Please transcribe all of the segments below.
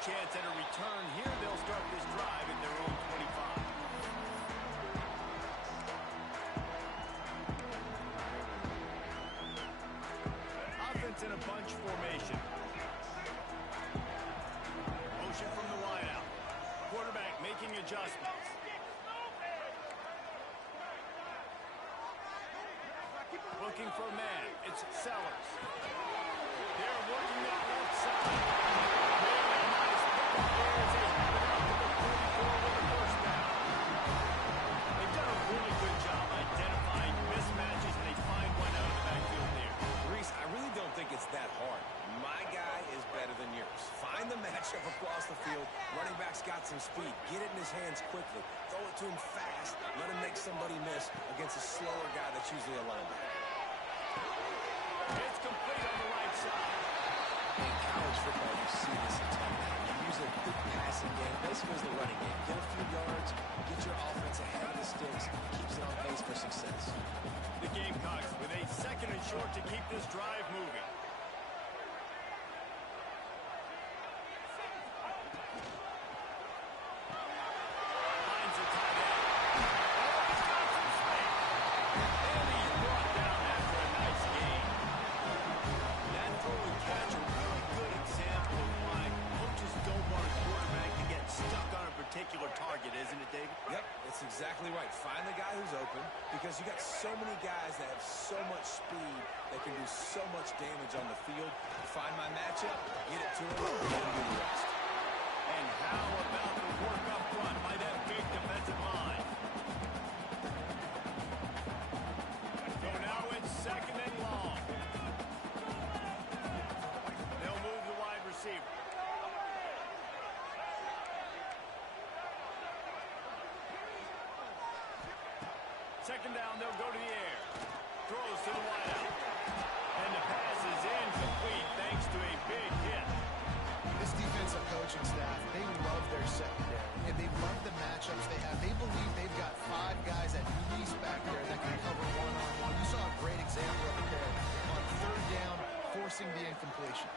chance at a return here. They'll start this drive at their own 25. Offense in a bunch formation. Motion from the wideout. Quarterback making adjustments. Looking for a man. It's Sellers. They're working that left side. Very nice pickup there as they have it out to the 44 with the first down. They've done a really good job identifying mismatches, and they find one out of the backfield there. Reese, I really don't think it's that hard. My guy is better than yours. Find the matchup across the field. Running back's got some speed. Get it in his hands quickly. Throw it to him fast. Let him make somebody miss against a slower guy that's usually a linebacker. It's complete on the right side. In college football, you see this a ton. You use a big passing game, basically as the running game. Get a few yards, get your offense ahead of the sticks, keeps it on pace for success. The Gamecocks with a second and short to keep this drive moving. Finds a tight end. Oh, he's got some space. And he's brought down after a nice gain. That throw and catch, a really good example of why coaches don't want a quarterback to get stuck on a particular target, isn't it, David? Yep, it's exactly right. Find the guy who's open, because you got so many guys that have so much speed that can do so much damage on the field. Find my matchup, get it to him, and let him do the rest. And how about the work up front by that big defensive line? So now it's second and long. They'll move the wide receiver. Second down, they'll go to the air. Throws to the wideout. And the pass is incomplete thanks to a big hit. This defensive coaching staff, they love their secondary, and they love the matchups they have. They believe they've got 5 guys at least back there that can cover one-on-one. You saw a great example of it there on third down, forcing the incompletion.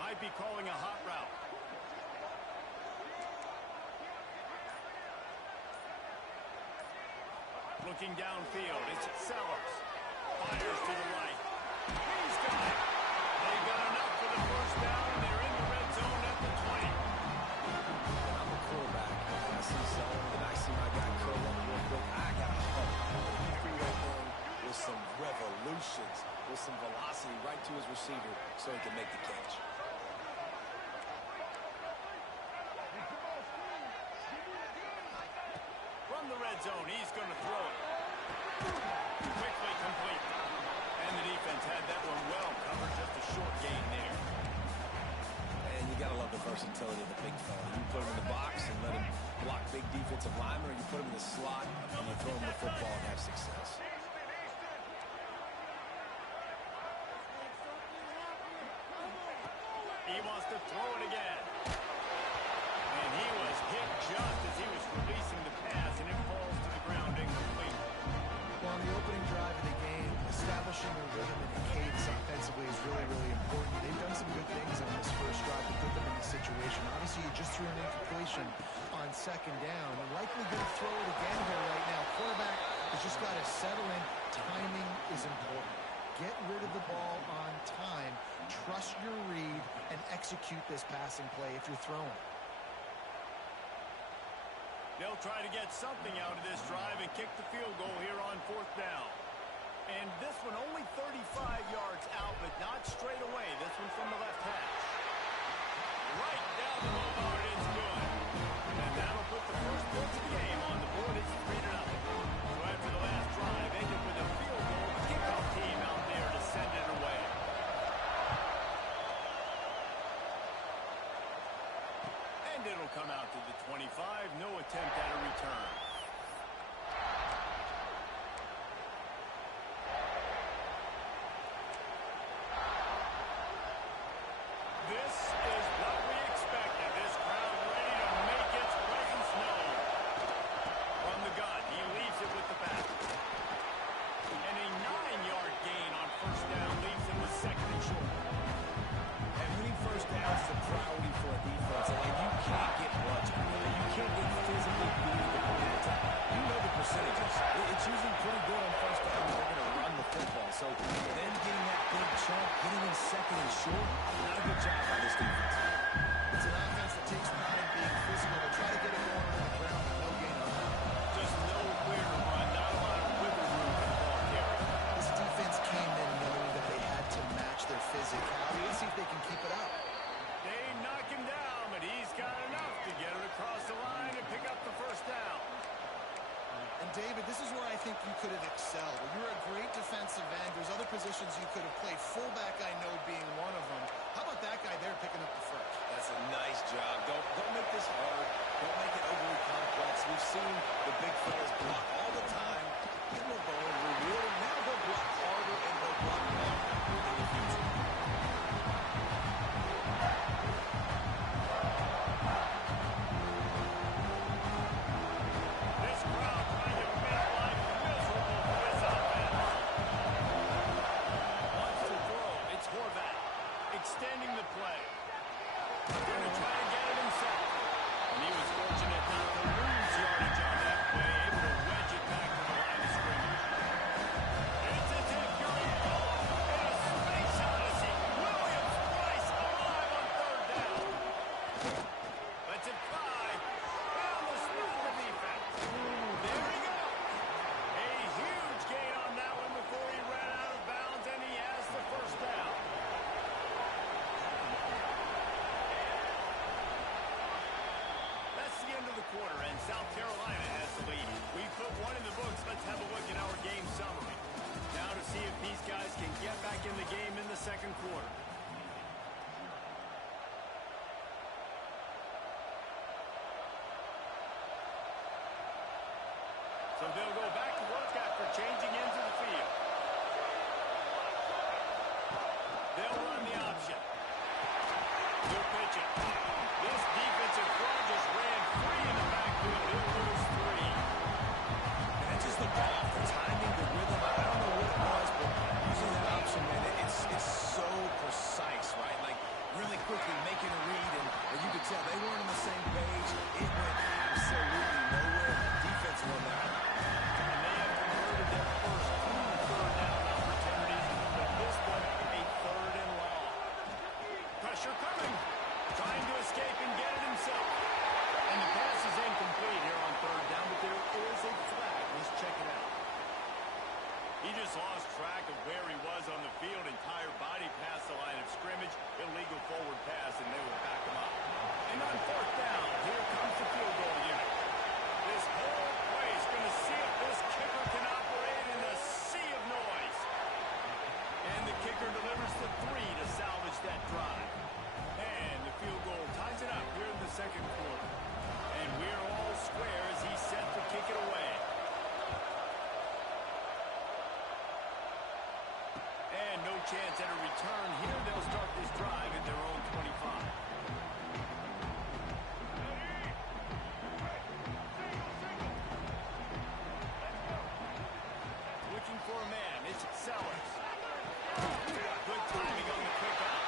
Might be calling a hot route. Looking downfield, it's Sellers. Fires to the right. He's got it. They've got enough for the first down, and they're in the red zone at the 20. When I'm a quarterback, and I see zone, and I see my guy curl up real quick, I got to hope he threw that thing with some revolutions, with some velocity right to his receiver so he can make the catch. From the red zone, he's going to throw it. Quickly complete. And the defense had that one well covered, just a short gain there. And you got to love the versatility of the big fella. You put him in the box and let him block big defensive linemen, or you put him in the slot and you throw him the football and have success. He wants to throw it again. And he was hit just as he was releasing the pass, and it falls to the ground incomplete. Well, on the opening drive of the game, establishing a rhythm and a cadence offensively is really, really important. They've done some good things on this first drive to put them in this situation. Obviously, you just threw an incompletion on second down. And likely going to throw it again here right now. Quarterback has just got to settle in. Timing is important. Get rid of the ball on time. Trust your read and execute this passing play if you're throwing. They'll try to get something out of this drive and kick the field goal here on fourth down. And this one only 35 yards out, but not straight away. This one from the left hash. Right down the middle, and it's good. And that'll put the first points of the game on the board. It's 3-0. So after the last drive ended with a field goal, the kickoff team out there to send it away. And it'll come out to the 25. No attempt at a return. This is what we expected. This crowd ready to make its presence known. From the gun, he leaves it with the back. And a 9-yard gain on first down leaves him with second and short. And winning first down is the think you could have excelled. You're a great defensive end. There's other positions you could have played. Fullback, I know, being one of them. How about that guy there picking up the first? That's a nice job. Don't make this hard. Don't make it overly complex. We've seen the big fellas block all the time. Give them a bone, reward them. Now they'll block harder and they'll block longer in the future. This crowd trying to make life miserable for this offense. Wants to throw. It's Horvath extending the play. Going to try to get it himself. And he was fortunate not to lose yardage on that play, able to wedge it back to the line of scrimmage. It's as if you're in a space odyssey. Williams twice alive on third down. Lets it fly. Down the spot of the defense. There we go. A huge gain on that one before he ran out of bounds, and he has the first down. That's the end of the quarter, and South Carolina has the lead. We put one in the books. Let's have a look at our game summary. Now to see if these guys can get back in the game in the second quarter. So they'll go back to work after changing into the field. They'll run the option. They'll pitch it. This defensive front just ran free in the backfield. He'll lose 3. And that's just the ball, the timing, the rhythm. I don't know what it was, but using that option, man, it's so precise, right? Like, really quickly making a read, and you could tell they weren't on the same page. It went absolutely nowhere. Defense won that one. And they have converted their first 2 third-down opportunities, but this one a third and long. Pressure coming. Trying to escape and get it himself. And the pass is incomplete here on third down, but there is a flag. Let's check it out. He just lost track of where he was on the field. Entire body past the line of scrimmage. Illegal forward pass, and they will back him up. And on fourth down, here comes the field goal unit. This whole play is going to see if this kicker can operate in a sea of noise. And the kicker delivers the 3 to salvage that drive. And the field goal ties it up here in the second quarter. And we're all square as he's set to kick it away. And no chance at a return here. They'll start this drive at their own 25. Looking for a man. It's Sellers. Good timing on the quick out.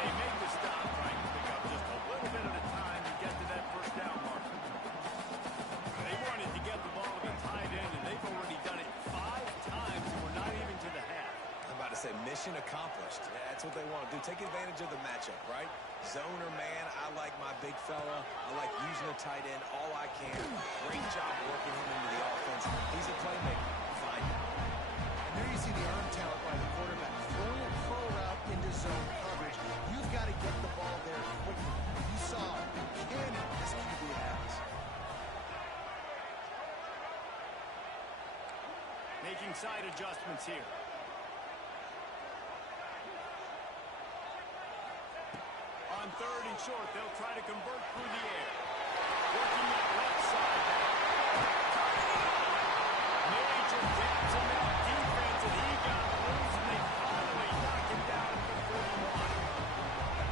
They make the stop, trying to pick up just a little bit at a time to get to that first down mark. They wanted to get the ball to the tight end, and they've already done it 5 times, and we're not even to the half. I'm about to say mission accomplished. That's what they want to do. Take advantage of the matchup, right? Zone or man, I like my big fella. I like using a tight end all I can. Great job working him into the offense. He's a playmaker. Find him. And there you see the arm talent by the quarterback. Throwing a curl route into zone coverage. You've got to get the ball there quickly. You saw the cannon this QB has. Making side adjustments here. On third and short, they'll try to convert through the air. Working that left side now. Major gaps in that defense, and he got loose, and they finally knock him down at the 41.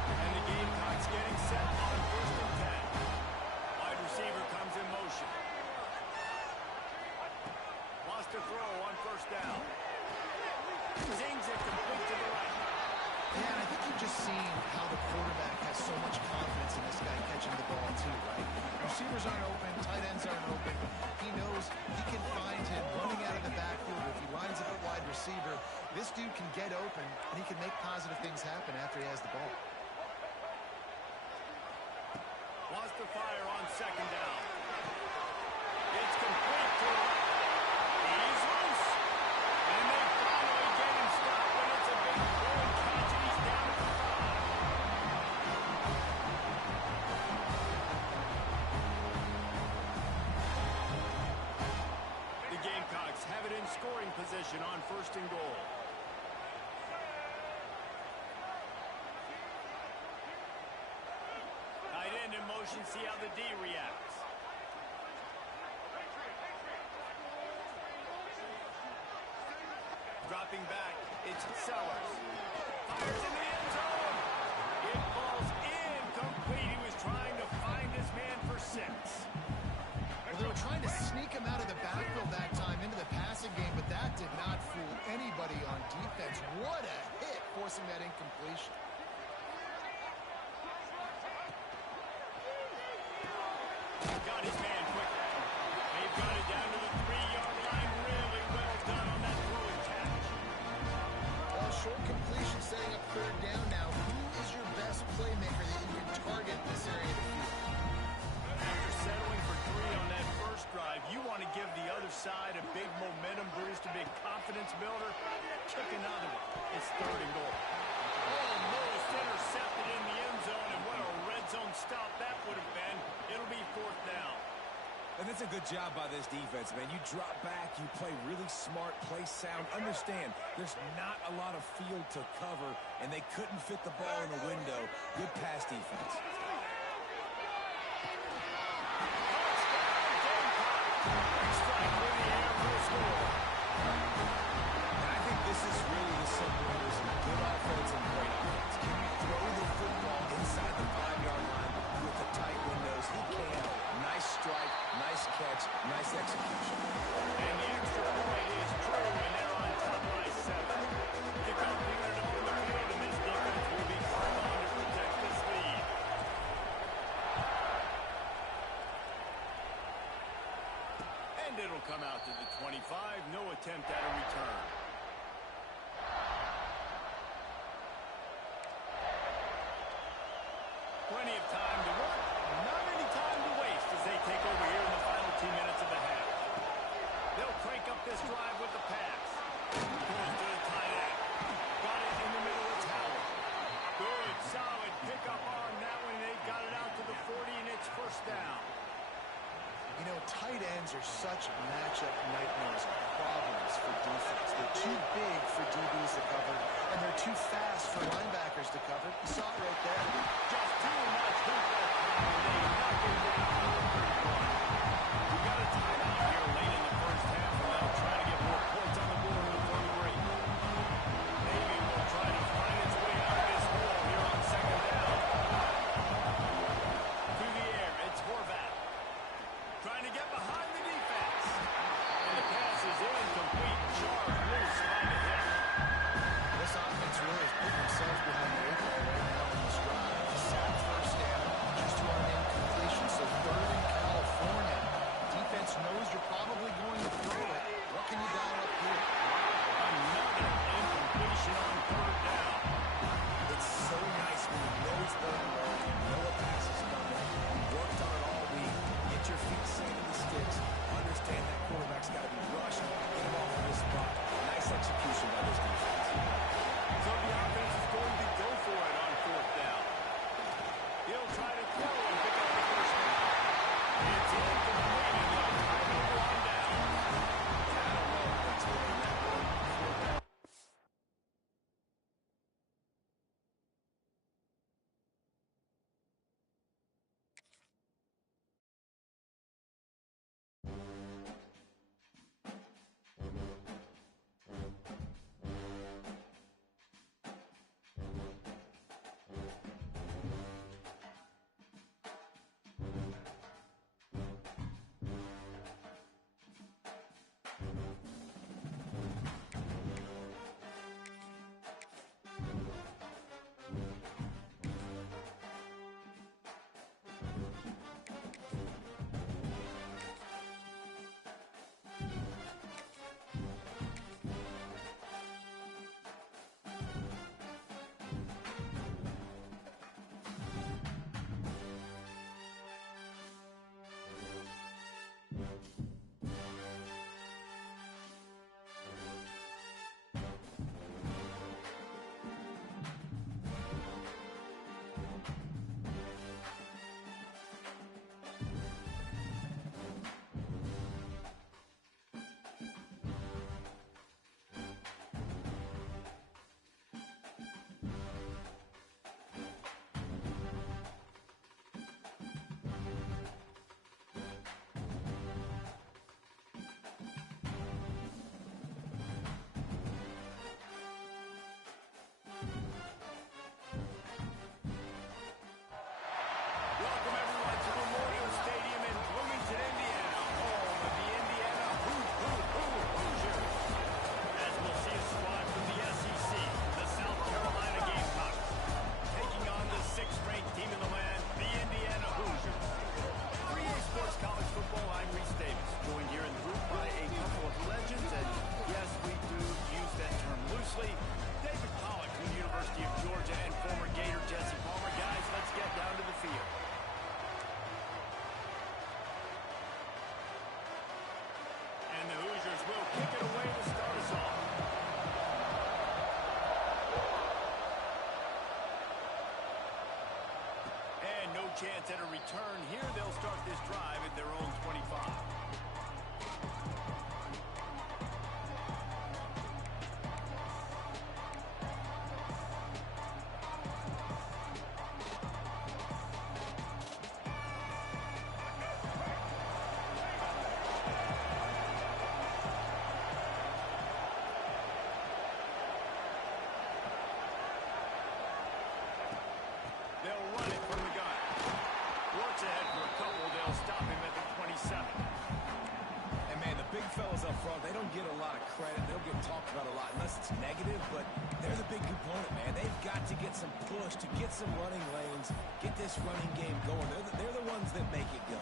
And the Gamecocks getting set on first and 10. Wide receiver comes in motion. Lost a throw on first down. Zings it complete to the right. Yeah, and I think you've just seen how the quarterback has so much confidence in this guy catching the ball too, right? Receivers aren't open, tight ends aren't open. He knows he can find him running out of the backfield. If he lines up a wide receiver, this dude can get open, and he can make positive things happen after he has the ball. Wants to fire on second down. It's complete to the right. He's loose. And they finally get him stopped, and it's a big throwing catch, and he's down at the 5. The Gamecocks position on 1st and goal. Tight end in motion, see how the D reacts. Dropping back, it's Sellers. Fires in the end zone. It falls incomplete. He was trying to find his man for 6. Well, they were trying to sneak him out of the backfield that time into the passing game, but that did not fool anybody on defense. What a hit, forcing that incompletion. Got his man quickly. They've got it down to the 3-yard line. Really well done on that throw and catch. Well, short completion setting up 3rd down now. Who is your best playmaker that you can target in this area of the field? After settling for 3 on that first drive, you want to give the other side a big momentum boost, a big confidence builder. Kick another one. It's 3rd and goal. Almost intercepted in the end zone, and what a red zone stop that would have been. It'll be 4th down. And that's a good job by this defense, man. You drop back, you play really smart, play sound. Understand, there's not a lot of field to cover, and they couldn't fit the ball in the window. Good pass defense. Strike with the air for a score. And I think this is really the separators of good offense and great offense. Can you throw the football inside the 5-yard line with the tight windows? He can. Nice strike, nice catch, nice execution. And the extra point is true, and they're on top by 7. Kickoff unit on the field, and this defense will be called on to protect this lead. And it'll come out to the 25. No attempt at a return. Plenty of time to work. Not any time to waste as they take over here in the final 2 minutes of the half. They'll crank up this drive with the pass. Goes to the tight end. Got it in the middle of Howard. Good, solid pickup on that one. They got it out to the 40, and it's 1st down. You know, tight ends are such matchup nightmares and problems for defense. They're too big for DBs to cover, and they're too fast for linebackers to cover. You saw it right there. Just too much hoop that time, and they knock him down to the 31. We got a timeout here late in the first half, and they'll try to get more points on the board in the 33. Maybe we'll try to find its way out of this hole here on 2nd down. Through the air, it's Horvath. Trying to get behind the defense. And the pass is incomplete. Charles loose, trying to hit. This offense really is putting themselves behind the 8 ball right now in this drive. find no chance at a return here. They'll start this drive at their own 25. They'll run it from the gun. Works ahead for a couple. They'll stop him at the 27. And, man, the big fellas up front, they don't get a lot of credit. They'll get talked about a lot unless it's negative, but they're the big component, man. They've got to get some push to get some running lanes, get this running game going. They're the ones that make it go.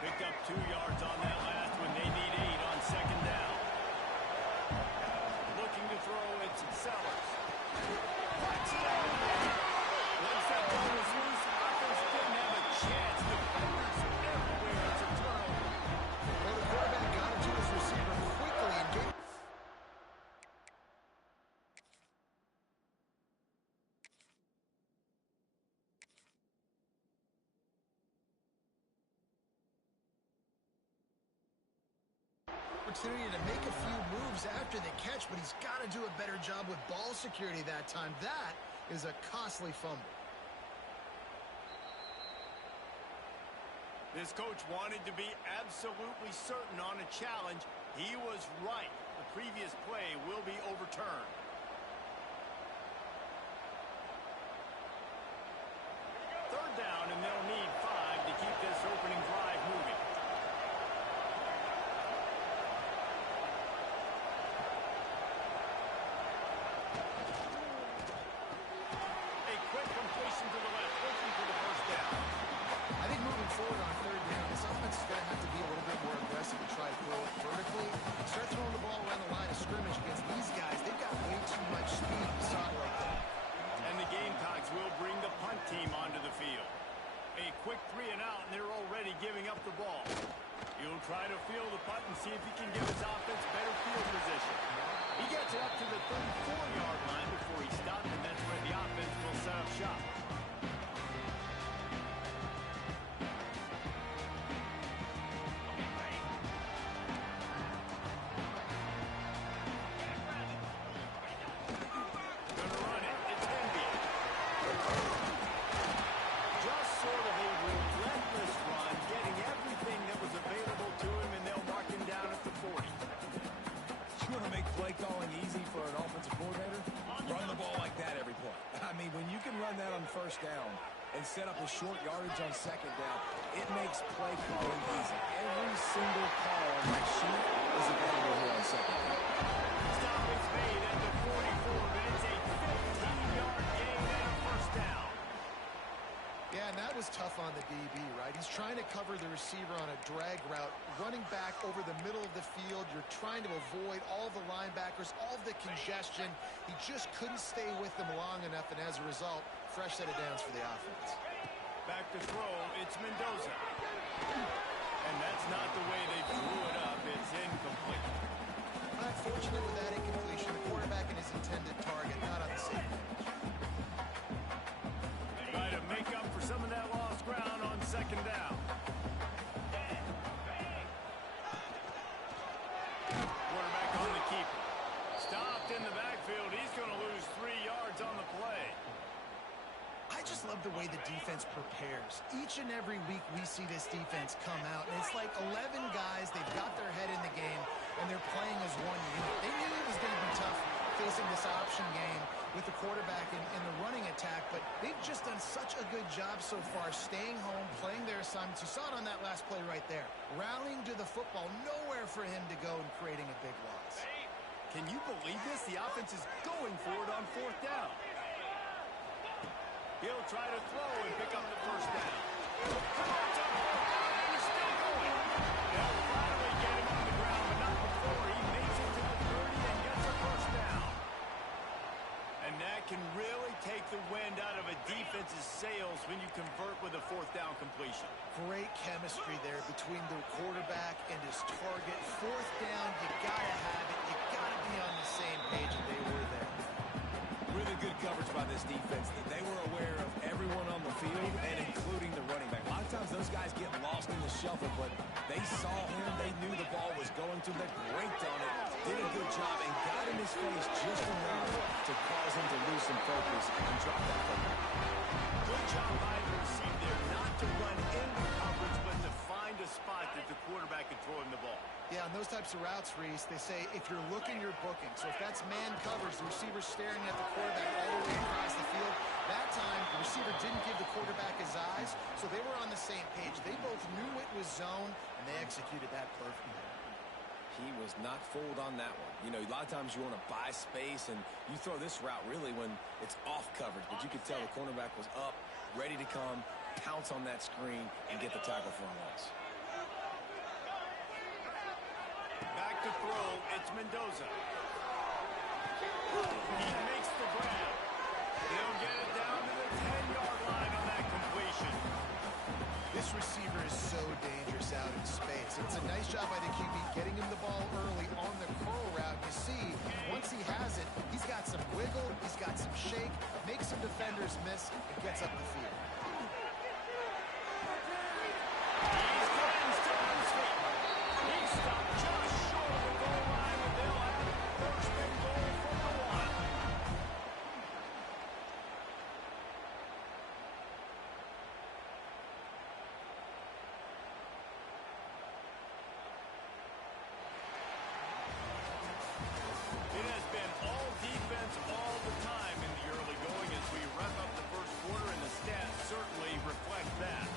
Picked up 2 yards on that last one. They need 8 on second down. Looking to throw, it's Sellers. Flex it out. Once that ball was loose, offense didn't have a chance. Defenders everywhere. It's a turnover. Well, the quarterback got it to his receiver quickly and gave opportunity to make a few moves after the catch, but he's got to do a better job with ball security that time. That is a costly fumble. This coach wanted to be absolutely certain on a challenge. He was right. The previous play will be overturned. Third down, and they'll need 5 to keep this opening drive moving. A quick completion to the left, looking for the first down. I think moving forward on third down, this offense is going to have to be a little bit more aggressive and try to throw it vertically. Start throwing the ball around the line of scrimmage against these guys. They've got way too much speed. We saw it right there. And the Gamecocks will bring the punt team onto the field. A quick 3 and out, and they're already giving up the ball. He'll try to field the punt and see if he can give his offense better field position. He gets it up to the 34-yard line before he stops, and that's where the offense will set up shop. Gonna run it. It's Envy. Just sort of a relentless run, getting everything that was available to him, and they'll mark him down at the 40. You want to make play calling easy for an offensive coordinator? Run the ball like that every play. I mean, when you can run that on first down and set up a short yardage on second down, it makes play calling easy. Every single call on my sheet is available here on second down. Stop is made at the 44, but it's a 15-yard gain and a first down. Yeah, and that was tough on the DB, right? He's trying to cover the receiver on a drag route, running back over the middle of the field. You're trying to avoid all the linebackers, all the congestion. He just couldn't stay with them long enough, and as a result, fresh set of downs for the offense. Back to throw, it's Mendoza. And that's not the way they threw it up. It's incomplete. Unfortunate with that incompletion. The quarterback and his intended target not on the same page. Try to make up for some of that lost ground on second down. Quarterback on the keeper. Stopped in the backfield. He's going to lose 3 yards on the play. I just love the way the defense prepares. Each and every week we see this defense come out, and it's like 11 guys. They've got their head in the game, and they're playing as one unit. They knew it was going to be tough facing this option game with the quarterback in the running attack, but they've just done such a good job so far staying home, playing their assignments. You saw it on that last play right there. Rallying to the football, nowhere for him to go and creating a big loss. Can you believe this? The offense is going for it on fourth down. He'll try to throw and pick up the first down. He's still going. They'll finally get him on the ground, but not before. He makes it to the 30 and gets a first down. And that can really take the wind out of a defense's sails when you convert with a fourth down completion. Great chemistry there between the quarterback and his target. Fourth down, you gotta have it. You gotta be on the same page, and they were there. Really good coverage by this defense. They were aware of everyone on the field, saw him. They knew the ball was going to. They braked on it, did a good job, and got in his face just enough to cause him to lose some focus and drop that football. Good job by the receiver there, not to run into coverage, but to find a spot that the quarterback can throw him the ball. Yeah, on those types of routes, Reese, they say if you're looking, you're booking. So if that's man coverage, the receiver's staring at the quarterback all the way across the field. That time, the receiver didn't give the quarterback his eyes, so they were on the same page. They both knew it was zone, and they executed that perfectly. He was not fooled on that one. You know, a lot of times you want to buy space, and you throw this route really when it's off coverage. But you could tell the cornerback was up, ready to come, pounce on that screen, and get the tackle for a loss. Back to throw, it's Mendoza. He makes the grab. He'll get it down to the 10-yard line on that completion. This receiver is so dangerous out in space. It's a nice job by the QB getting him the ball early on the curl route. You see, once he has it, he's got some wiggle, he's got some shake, makes some defenders miss, and gets up the field. He's cleansed to his feet. He stopped just short of the goal line, and they'll have first and goal from the one. It has been all defense all the time in the early going as we wrap up the first quarter, and the stats certainly reflect that.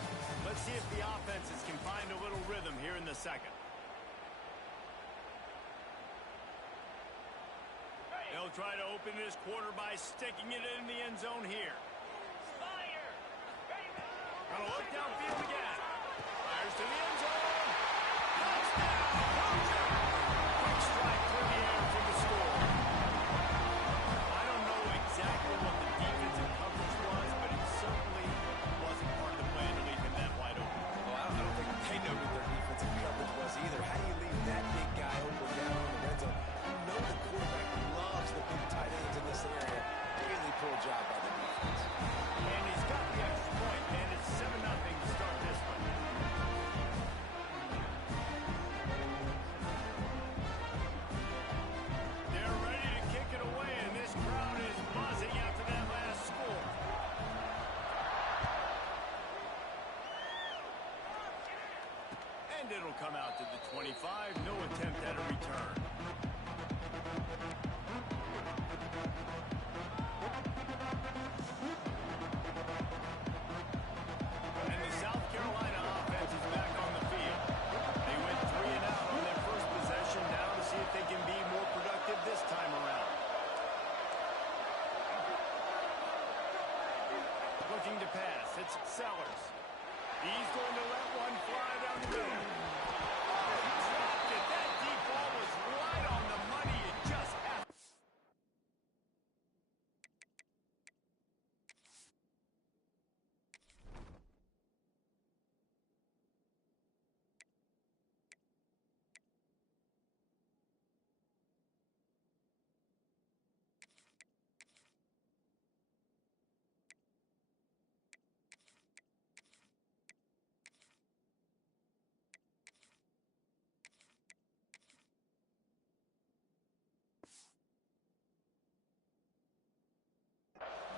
Let's see if the offenses can find a little rhythm here in the second. They'll try to open this quarter by sticking it in the end zone here. Gonna look downfield again. Fires to the end zone. Touchdown! Quick strike through the air for the score. I don't know exactly what the defensive coverage was, but it certainly wasn't part of the plan to leave him that wide open. Well, I don't think they know what their defensive coverage was either. How do you leave that big guy open down on the red zone? You know the quarterback loves the big tight ends in this area. Really poor job by the defense. And he's got the extra point, and it's 7-0 to start this one. They're ready to kick it away, and this crowd is buzzing after that last score. And it'll come out to the 25. No attempt at a return. And the South Carolina offense is back on the field. They went 3 and out on their first possession. Now to see if they can be more productive this time around. Looking to pass. It's Sellers. He's going to let one fly down the middle. Oh, he dropped it. That deep ball was right on the money. It just happened.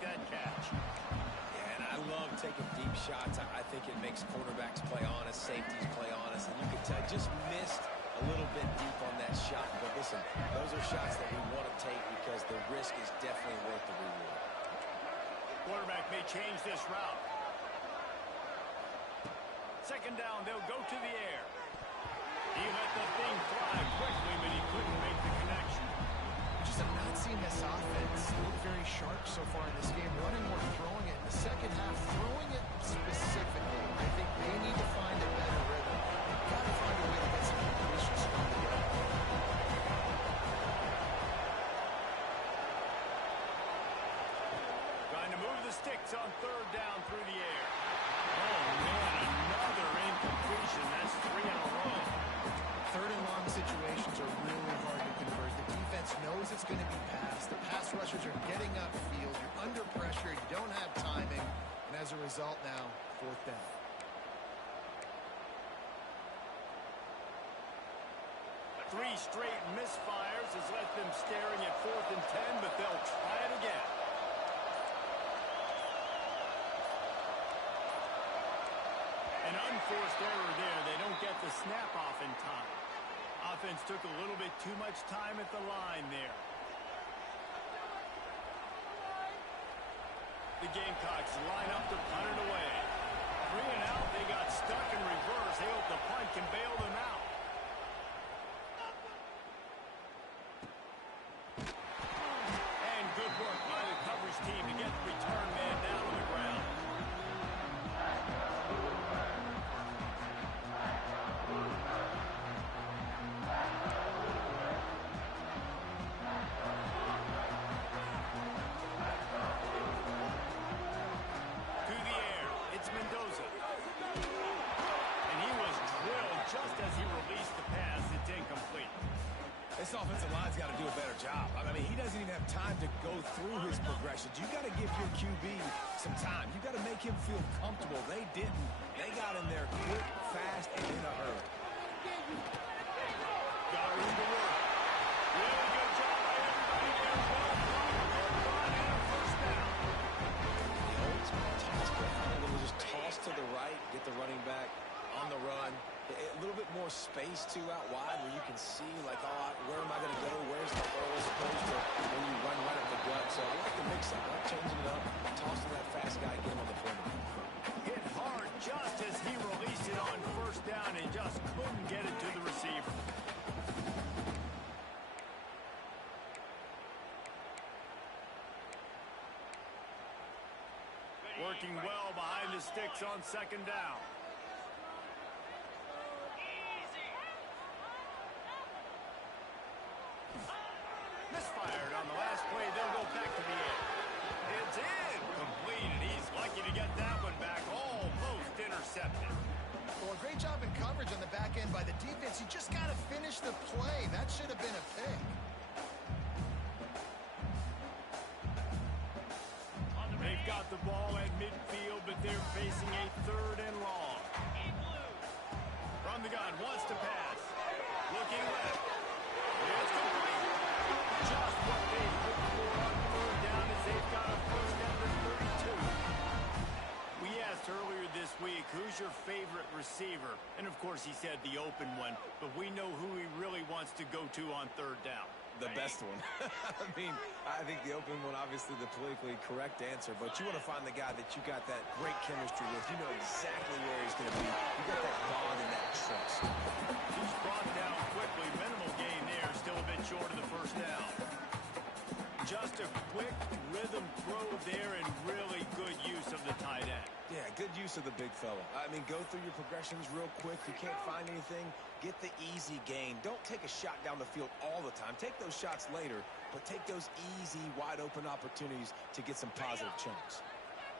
That catch. Yeah, and I love taking deep shots. I think it makes quarterbacks play honest, safeties play honest, and you can tell just missed a little bit deep on that shot. But listen, those are shots that we want to take because the risk is definitely worth the reward. Quarterback may change this route. Second down, they'll go to the air. He let the thing fly quickly, but he couldn't make the connection. Just have not seen this offense look very sharp so far in this game. Running or throwing it in the second half, throwing it specifically. I think they need to find a better rhythm. They've got to find a way to get some completions strung together. Trying to move the sticks on third down through the air. Oh, man, another incompletion. That's 3 in a row. Third and long situations are really hard to convert. The defense knows it's going to be passed. The pass rushers are getting upfield. You're under pressure. You don't have timing. And as a result now, fourth down. 3 straight misfires has left them staring at 4th and 10, but they'll try it again. An unforced error there. They don't get the snap off in time. Offense took a little bit too much time at the line there. The Gamecocks line up to punt it away. 3 and out. They got stuck in reverse. They hope the punt can bail them out. And good work by the coverage team to get the return man down on the ground. Just as he released the pass, it's incomplete. This offensive line's got to do a better job. I mean, he doesn't even have time to go through his progressions. You got to give your QB some time. You got to make him feel comfortable. They didn't. They got in there quick, fast, and in a hurry. Got room to work. Really good job by everybody there. Well blocked, good run, and a first down. The old toss ground, and it was just toss to the right, get the running back on the run. A little bit more space, too, out wide where you can see, like, oh, where am I going to go? Where's the ball as opposed to when you run right at the gut. So I like the mix-up. I like changing it up, tossing that fast guy, get him on the perimeter. Hit hard just as he released it on first down and just couldn't get it to the receiver. Working well behind the sticks on second down. Misfired on the last play. They'll go back to the air. It's in. Complete, and he's lucky to get that one back. Almost intercepted. Well, a great job in coverage on the back end by the defense. You just got to finish the play. That should have been a pick. They've got the ball at midfield, but they're facing a 3rd and long. From the gun, wants to pass. Looking left. It's complete. Just what they looked for on 3rd down as they've got a first down to 32. We asked earlier this week, who's your favorite receiver? And, of course, he said the open one, but we know who he really wants to go to on 3rd down. The best one. I mean, I think the open one, obviously the politically correct answer, but you want to find the guy that you got that great chemistry with. You know exactly where he's going to be. You got that bond and that trust. He's brought down quickly. Minimal gain there. Still a bit short of the first down. Just a quick rhythm throw there and really good use of the tight end. Yeah, good use of the big fella. I mean, go through your progressions real quick. You can't find anything, get the easy gain. Don't take a shot down the field all the time. Take those shots later, but take those easy, wide-open opportunities to get some positive chunks.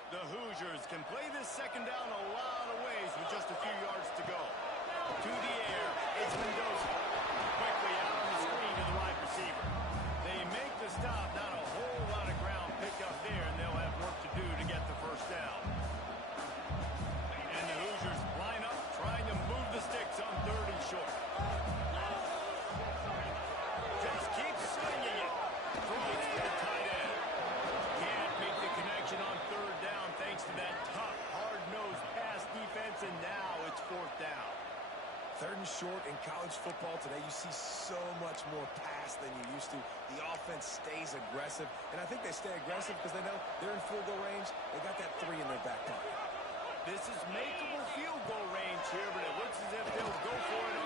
The Hoosiers can play this second down a lot of ways with just a few yards to go. To the air, it's Mendoza. Quickly out on the screen to the wide receiver. They make the stop, not a whole lot of ground picked up there, and they'll have work to do to get the first down. And the Hoosiers line up, trying to move the sticks on 3rd and short. Just keep swinging it. Throws to the tight end. Can't make the connection on 3rd down thanks to that tough, hard-nosed pass defense, and now it's 4th down. 3rd and short in college football today, you see so much more pass than you used to. The offense stays aggressive, and I think they stay aggressive because they know they're in field goal range. They got that 3 in their back pocket. This is makeable field goal range here, but it looks as if they'll go for it.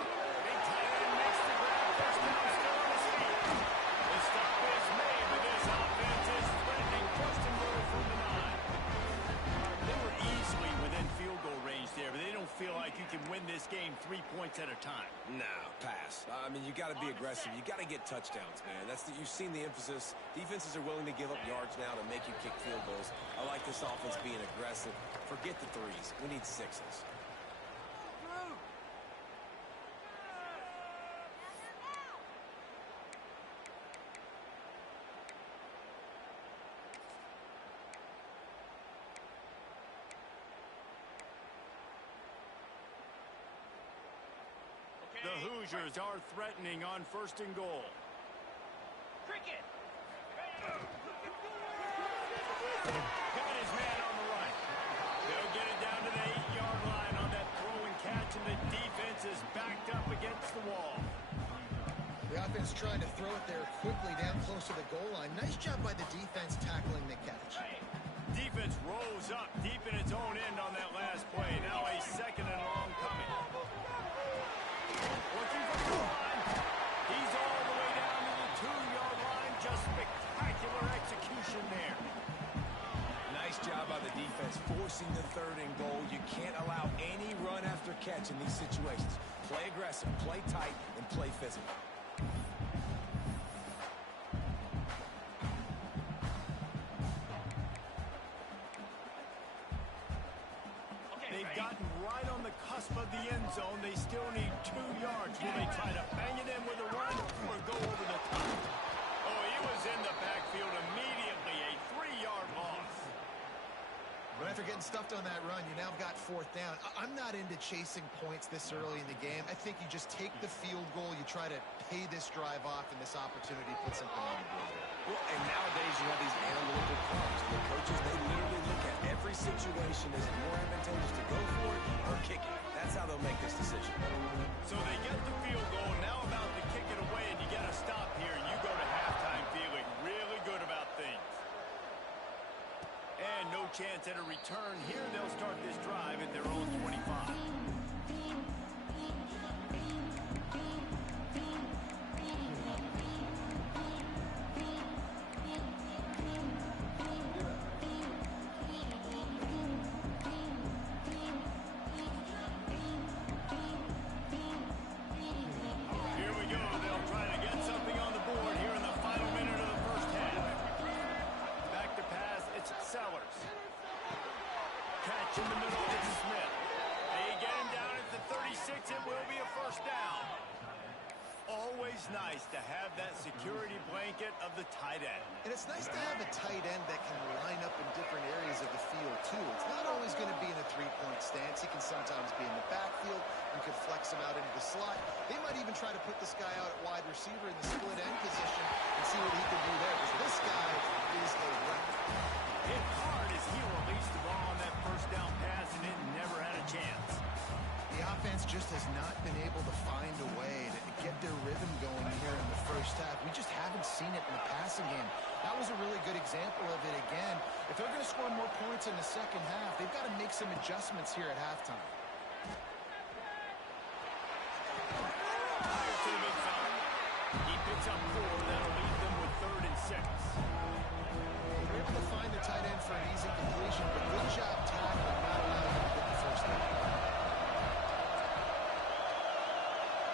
Big tight end makes the grab. First down, still on his feet. The stop is made, but this offense is threatening. First and goal from the 9. They were easily within field goal range there, but they don't feel like you can win this game 3 points at a time. No, pass. I mean, you got to be aggressive. You got to get touchdowns, man. You've seen the emphasis. Defenses are willing to give up yards now to make you kick field goals. I like this offense being aggressive. Forget the 3s. We need 6s. The Hoosiers are threatening on 1st and goal. Cricket. Got his man on the right. They'll get it down to the 8-yard line on that throw and catch, and the defense is backed up against the wall. The offense trying to throw it there quickly down close to the goal line. Nice job by the defense tackling the catch. Defense rose up deep in its own end on that last play. Now a 2nd and long coming. Looking for the line. He's all the way down to the 2-yard line. Just spectacular execution there. Nice job by the defense forcing the 3rd and goal. You can't allow any run after catch in these situations. Play aggressive, play tight, and play physical. They've gotten right on the cusp of the end zone. They still need 2 yards. Will they try to bang it in with a run or go over the top? Oh, he was in the backfield immediately. A 3-yard loss. But after getting stuffed on that run, you now got 4th down. I'm not into chasing points this early in the game. I think you just take the field goal. You try to pay this drive off, and this opportunity puts something on the board. Well, and nowadays you have these analytical calls. The coaches, they literally look at every situation. Is it more advantageous to go for it or kick it? That's how they'll make this decision. So they get the field goal, now about to kick it away, and you get a stop here, and you go to halftime feeling really good about things. And no chance at a return here. They'll start this drive at their own 25. Here we go. They'll try to get something on the board here in the final minute of the 1st half. Back to pass. It's Sellers. Catch in the middle. It's Smith. They get him down at the 36. It will be a 1st down. Always nice to have that security blanket of the tight end. And it's nice to have a tight end that can line up in different areas of the field, too. It's not always going to be in a 3-point stance. He can sometimes be in the backfield. You could flex him out into the slot. They might even try to put this guy out at wide receiver in the split end position and see what he can do there, because this guy is a weapon. Hit hard as he released the ball on that 1st down pass, and it never had a chance. The offense just has not been able to find a way to get their rhythm going here in the 1st half. We just haven't seen it in the passing game. That was a really good example of it again. If they're going to score more points in the 2nd half, they've got to make some adjustmts here at halftime. Fires to the big fella. He picks up 4. That'll leave them with 3rd and 6. They're able to find the tight end for an easy completion, but good job tackling, not allowing him to get the 1st down.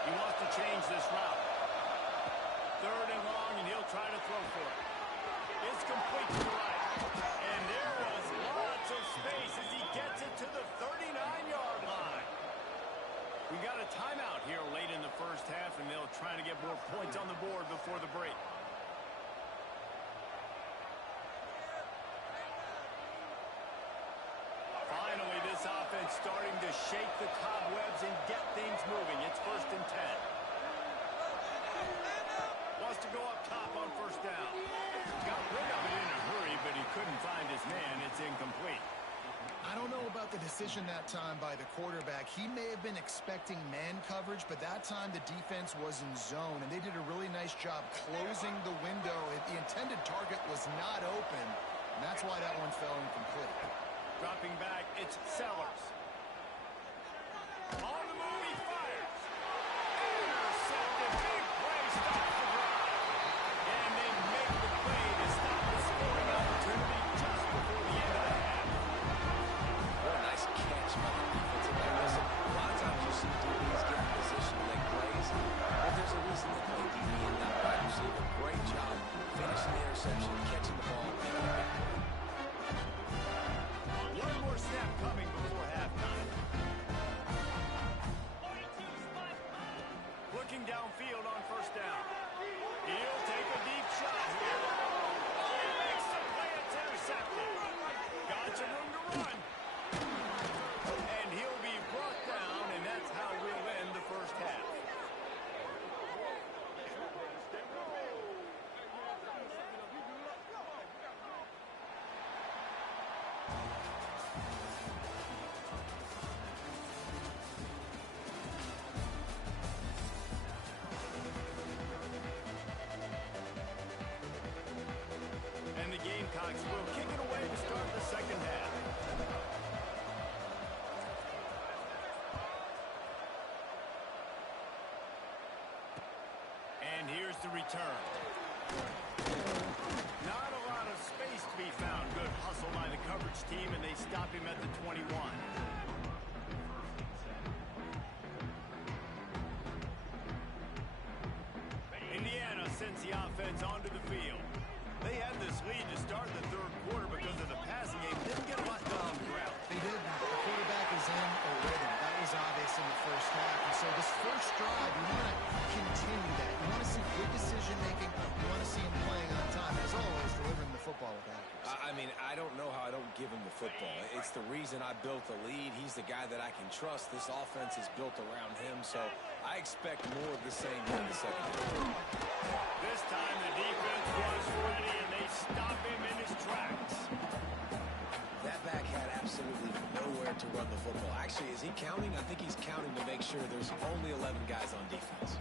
He wants to change this route. 3rd and long, and he'll try to throw for it. It's complete to the right. And there was lots of space as he gets it to the 39-yard line. We got a timeout here late in the 1st half, and they'll try to get more points on the board before the break. Finally, this offense starting to shake the cobwebs and get things moving. It's 1st and 10. Wants to go up top on 1st down. Got rid of it in a hurry, but he couldn't find his man. It's incomplete. I don't know about the decision that time by the quarterback. He may have been expecting man coverage, but that time the defense was in zone, and they did a really nice job closing the window. The intended target was not open, and that's why that one fell incomplete. Dropping back, it's Sellers. On the move, he fires. Intercepted, big play, stops the drive. And they make the play to stop the scoring opportunity just before the end of the half. What a nice catch by the defensive back. Listen, a lot of times you see DBs get in position to make plays, but there's a reason they play DB and not wide receiver. Great job finishing the interception, catching the ball, and getting it back. One more snap coming before halftime. Looking downfield on 1st down. He'll take a deep shot here. Oh, he makes the play. It's intercepted. Got some room to run. And he'll be brought down, and that's how we'll end the 1st half. Sox will kick it away to start the second half. And here's the return. Not a lot of space to be found. Good hustle by the coverage team, and they stop him at the 21. Indiana sends the offense onto the field. They had this lead to start the third quarter because of the passing game. Didn't get a lot done on the ground. They did. The quarterback is in a rhythm. That was obvious in the first half. And so this first drive, you want to continue that. You want to see good decision-making. You want to see him playing on time. As always, delivering the football with accuracy. I mean, I don't know how I don't give him the football. It's the reason I built the lead. He's the guy that I can trust. This offense is built around him, so I expect more of the same here in the second half. This time the defense was ready, and they stop him in his tracks. That back had absolutely nowhere to run the football. Actually, is he counting? I think he's counting to make sure there's only 11 guys on defense.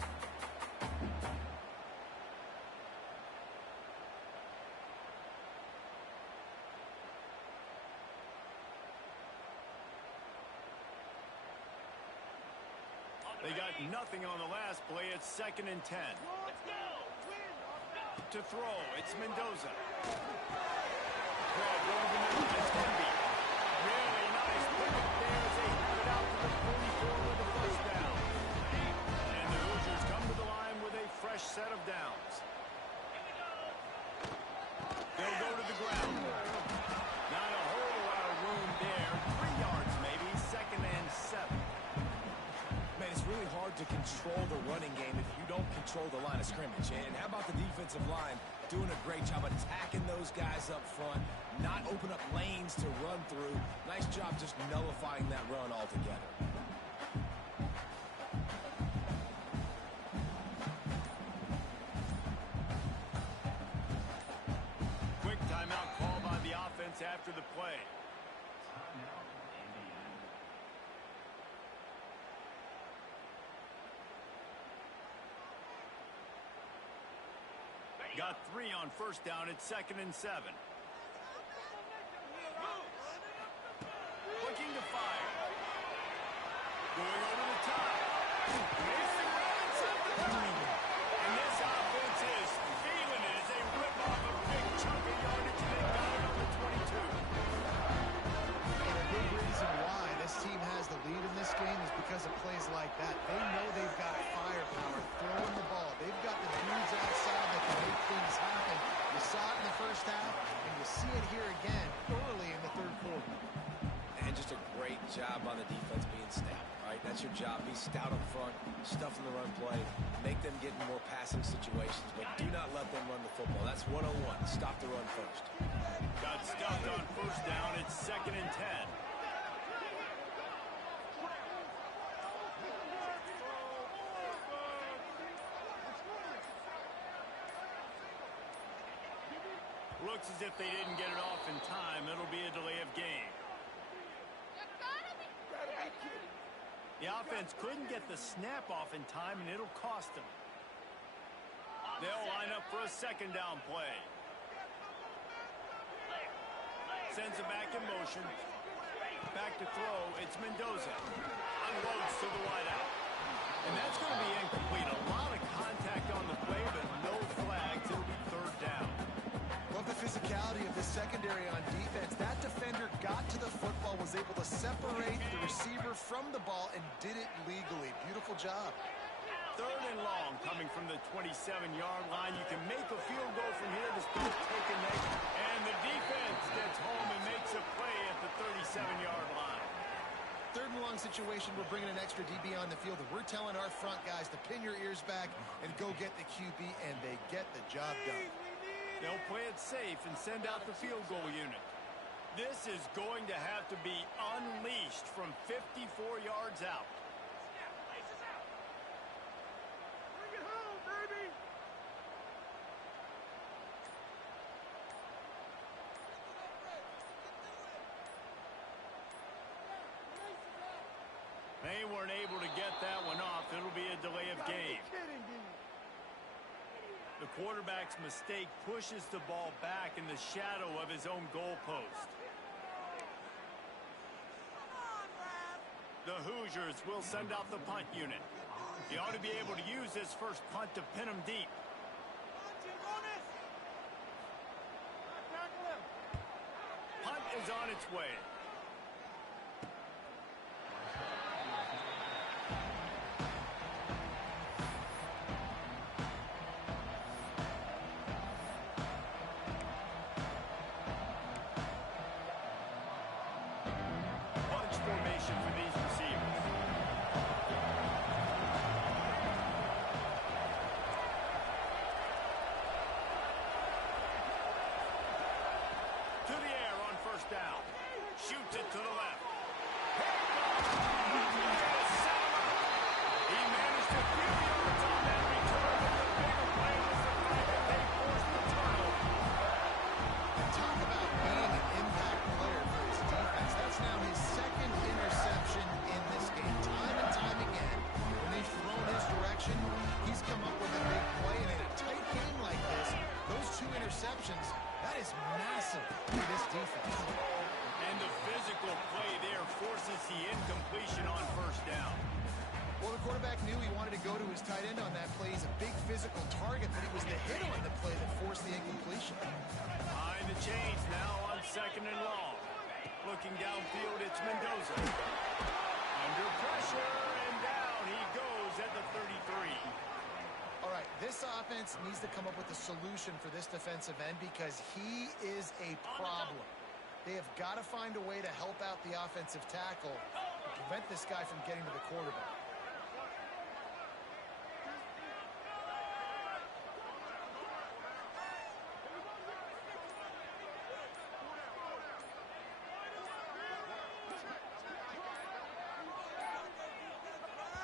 They got nothing on the last play. It's 2nd and 10. Let's go. To throw, it's Mendoza. Ball going to the middle. It's Quimby. Really nice pickup there as they have it out to the 44 with a first down. And the Hoosiers come to the line with a fresh set of downs. They'll go to the ground. Not a whole lot of room there. 3 yards maybe. 2nd and 7. Man, it's really hard to control the running game if you don't control the line of scrimmage. And how about the defensive line doing a great job attacking those guys up front, not open up lanes to run through. Nice job just nullifying that run altogether. Quick timeout call by the offense after the play. Got 3 on first down. It's 2nd and 7. Looking to fire. Going over the top. Mason Robinson. And this offense is feeling it as they rip off a big chunk of yardage, and they got it on the 22. And a big reason why this team has the lead in this game is because of plays like that. They know they've got firepower throwing the ball. They've got the dudes outside that can make things happen. You saw it in the first half, and you see it here again early in the third quarter. And just a great job on the defense being stout, right? That's your job. Be stout up front, stuff in the run play, make them get in more passing situations, but do not let them run the football. That's 101. Stop the run first. Got stuffed on first down. It's 2nd and 10. Looks as if they didn't get it off in time. It'll be a delay of game. The offense couldn't get the snap off in time, and it'll cost them. They'll line up for a 2nd down play. Sends it back in motion. Back to throw. It's Mendoza. Unloads to the wideout. And that's going to be incomplete. A lot of contact on the play, but no flags. It'll be 3rd down. Love the physicality of the secondary on defense. That defender got to the football, was able to separate the receiver from the ball, and did it legally. Beautiful job. 3rd and long coming from the 27-yard line. You can make a field goal from here. This ball's taken next. And the defense gets home and makes a play at the 37-yard line. 3rd and long situation. We're bringing an extra DB on the field, and we're telling our front guys to pin your ears back and go get the QB, and they get the job done. They'll play it safe and send out the field goal unit. This is going to have to be unleashed from 54 yards out. Bring it home, baby. They weren't able to get that one off. It'll be a delay of game. Kidding me. The The quarterback's mistake pushes the ball back in the shadow of his own goalpost. The Hoosiers will send out the punt unit. He ought to be able to use this first punt to pin him deep. Punt is on its way. Bunch formation for these receivers. To the air on first down. Shoots it to the left. He managed a few yards on that return, but the bigger play was the fact that they forced the turnover. And talk about being an impact player for his defense. That's now his second interception in this game. Time and time again, when they've thrown his direction, he's come up with a big play. And in a tight game like this, those two interceptions, that is massive for this defense. And the physical play there forces the incompletion on first down. Well, the quarterback knew he wanted to go to his tight end on that play. He's a big physical target, but it was the hit on the play that forced the incompletion. Behind the chains now on second and long. Looking downfield, it's Mendoza. Under pressure, and down he goes at the 33. All right, this offense needs to come up with a solution for this defensive end because he is a problem. They have got to find a way to help out the offensive tackle and prevent this guy from getting to the quarterback.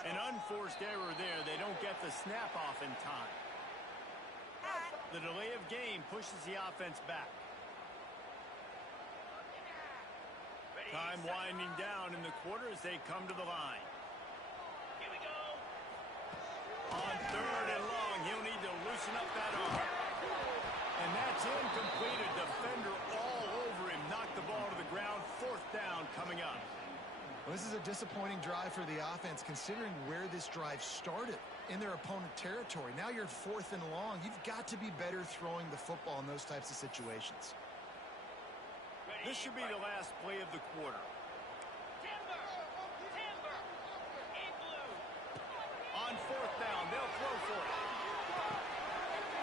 An unforced error there. They don't get the snap off in time. The delay of game pushes the offense back. Time winding down in the quarter as they come to the line. Here we go. On third and long, he'll need to loosen up that arm. And that's incomplete. A defender all over him. Knocked the ball to the ground. Fourth down coming up. Well, this is a disappointing drive for the offense considering where this drive started in their opponent territory. Now you're fourth and long. You've got to be better throwing the football in those types of situations. This should be the last play of the quarter. Timber! Timber! Igloo! On fourth down, they'll throw for it.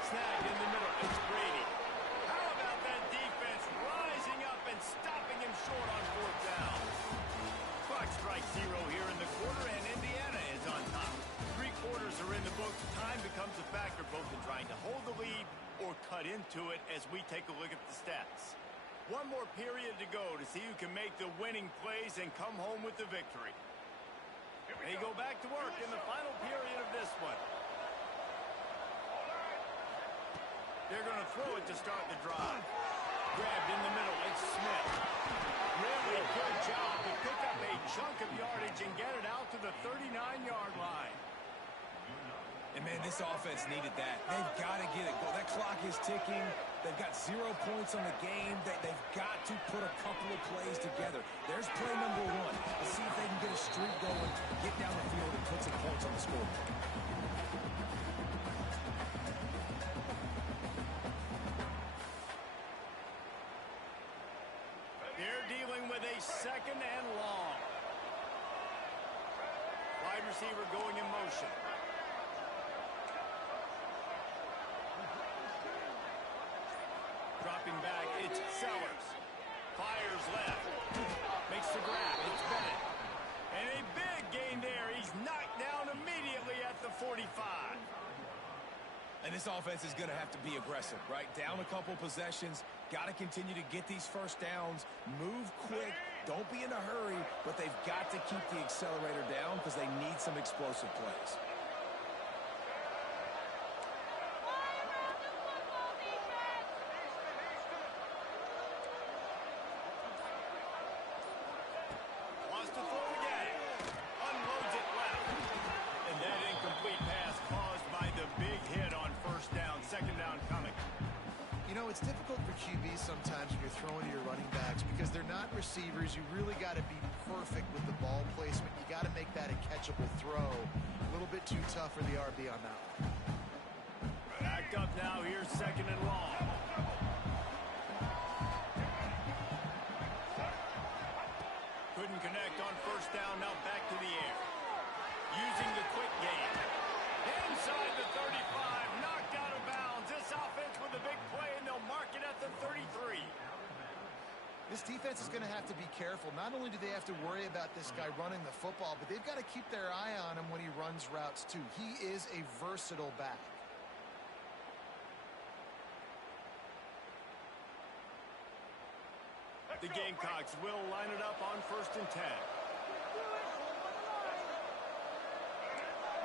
Snagged in the middle. It's Brady. How about that defense rising up and stopping him short on fourth down? Clock strikes zero here in the quarter, and Indiana is on top. 3 quarters are in the books. Time becomes a factor both in trying to hold the lead or cut into it as we take a look at the stats. One more period to go to see who can make the winning plays and come home with the victory. They go back to work in the final period of this one. They're going to throw it to start the drive. Grabbed in the middle, it's Smith. Really good job to pick up a chunk of yardage and get it out to the 39-yard line. And, man, this offense needed that. They've got to get it. That clock is ticking. They've got 0 points on the game. They've got to put a couple of plays together. There's play number 1. Let's see if they can get a streak going, get down the field, and put some points on the scoreboard. They're dealing with a second and long. Wide receiver going in motion. Dropping back, it's Sellers. Fires left. Makes the grab, it's Bennett. And a big gain there. He's knocked down immediately at the 45. And this offense is going to have to be aggressive, right? Down a couple possessions. Got to continue to get these first downs. Move quick. Don't be in a hurry. But they've got to keep the accelerator down because they need some explosive plays. Wants to throw again. Unloads it left. And that incomplete pass caused by the big hit on first down. Second know, it's difficult for QBs sometimes when you're throwing to your running backs because they're not receivers. You really got to be perfect with the ball placement. You got to make that a catchable throw. A little bit too tough for the RB on that one. Backed up now. Here's second and long. Couldn't connect on first down. Now back to the air. Using the quick game. Inside the 35. Knocked out of bounds. This offense with a big play, and they'll mark it at the 33. This defense is going to have to be careful. Not only do they have to worry about this guy running the football, but they've got to keep their eye on him when he runs routes too. He is a versatile back. The Gamecocks will line it up on 1st and 10.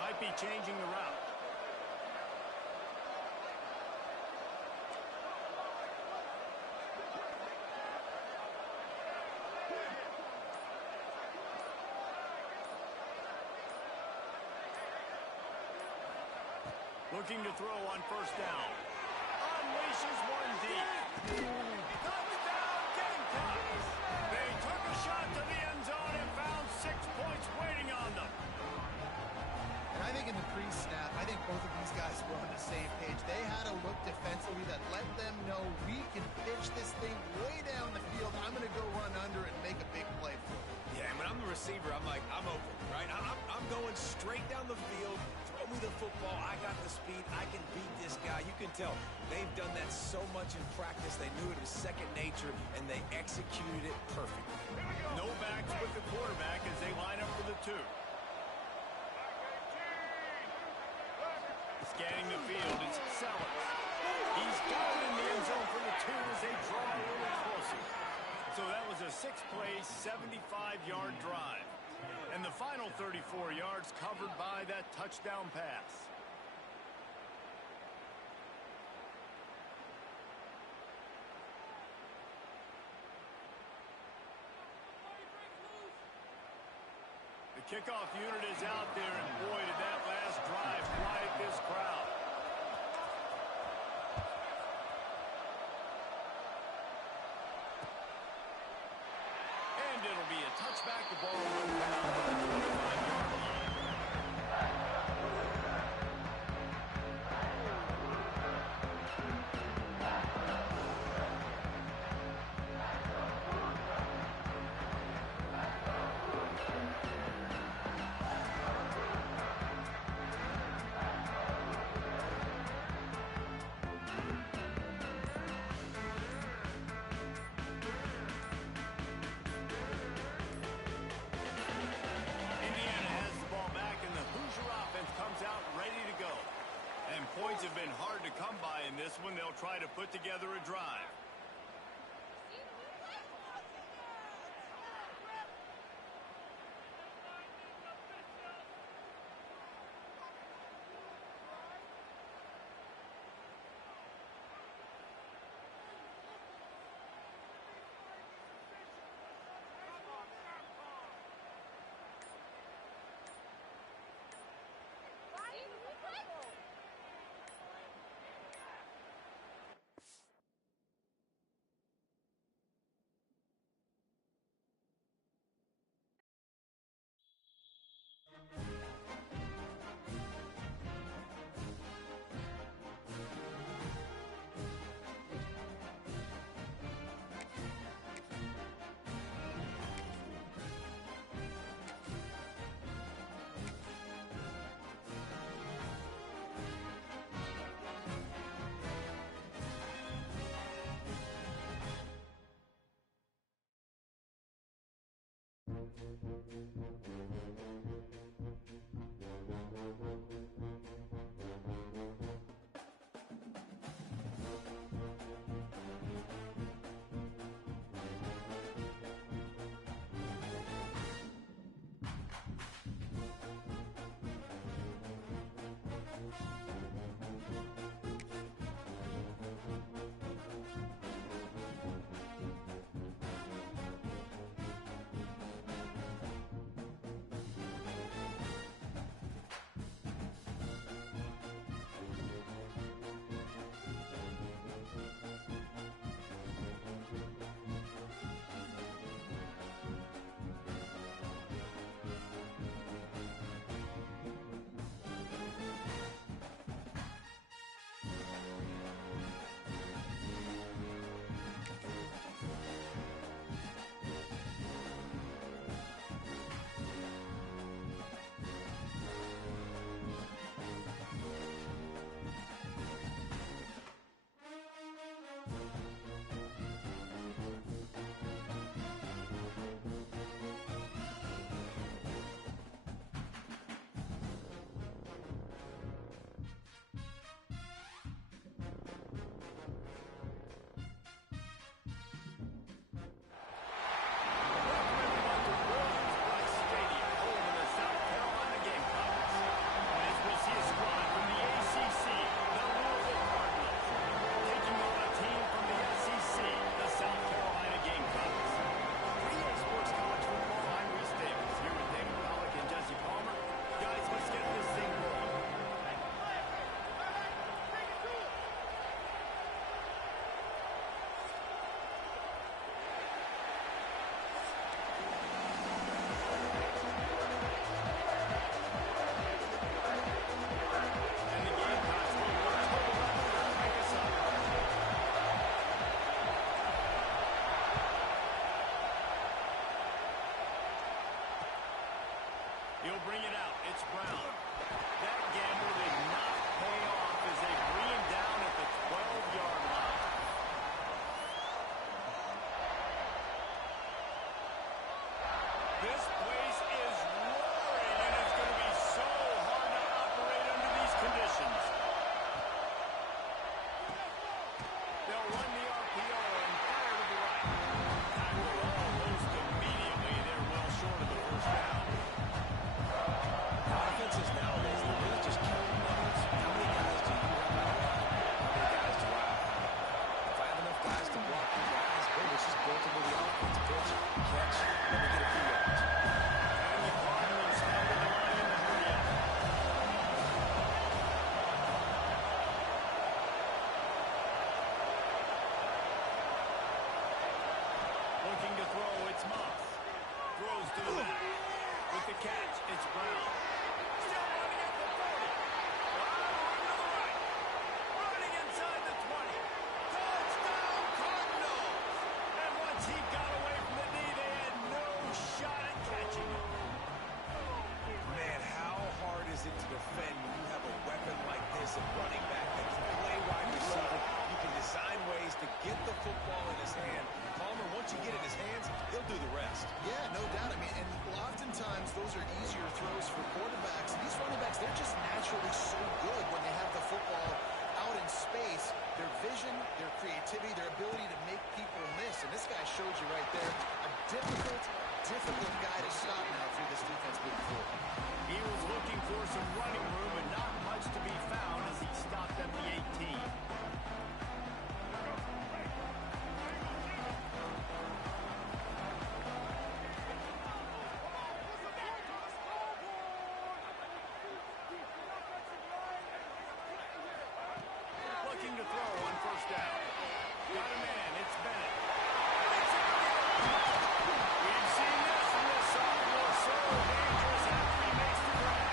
Might be changing the route. Looking to throw on first down. Unleashes one deep. Touchdown Gamecocks! They took a shot to the end zone and found 6 points waiting on them. And I think in the pre-snap, I think both of these guys were on the same page. They had a look defensively that let them know we can pitch this thing way down the field. I'm going to go run under and make a big play for it. Yeah, and when I'm the receiver, I'm like, I'm open, right? I'm going straight down the field. Throw me the football. I got the speed. I can beat this guy. You can tell they've done that so much in practice. They knew it was second nature, and they executed it perfectly. No backs with the quarterback as they line up for the 2. Scanning the field, it's Sellers. He's got it in the end zone for the 2 as they draw a little closer. So that was a 6-play, 75-yard drive. And the final 34 yards covered by that touchdown pass. The kickoff unit is out there, and boy, did that last drive quiet this crowd. And it'll be a touchback. The ball will go down on the 25-yard line. Points have been hard to come by in this one. They'll try to put together a drive. He'll bring it out. It's Brown. That gamble did not pay off as they bring him down at the 12-yard line. This place is roaring, and it's going to be so hard to operate under these conditions. They'll run the RPO and fire to the right. Tackle almost immediately. They're well short of the first down. Offenses nowadays, they're really just counting numbers. How many guys do you have out of line? How many guys do I have out of line? If I have enough guys to block the guys, boom, it's just built into the offense. Pitch, catch, let me get a few yards. And the Cardinals come to the line in the hurry up. Looking to throw, it's Moss. Throws to the left. With the catch, it's Brown. Still running at the 40. Running to the right. Running inside the 20. Touchdown, Cardinals! And once he got away from the knee, they had no shot at catching him. Man, how hard is it to defend when you have a weapon like this at running back that can play wide receiver? You can design ways to get the football in his hand. Palmer, once you get it in his hands, he'll do the rest. Yeah, no doubt. I mean, and oftentimes those are easier throws for quarterbacks. These running backs, they're just naturally so good when they have the football out in space. Their vision, their creativity, their ability to make people miss. And this guy showed you right there, a difficult guy to stop now for this defense moving forward. He was looking for some running room, and not much to be found as he stopped at the 18. Looking to throw on first down. Got a man. It's Bennett. We've seen this from the sophomore. So dangerous after he makes the grab.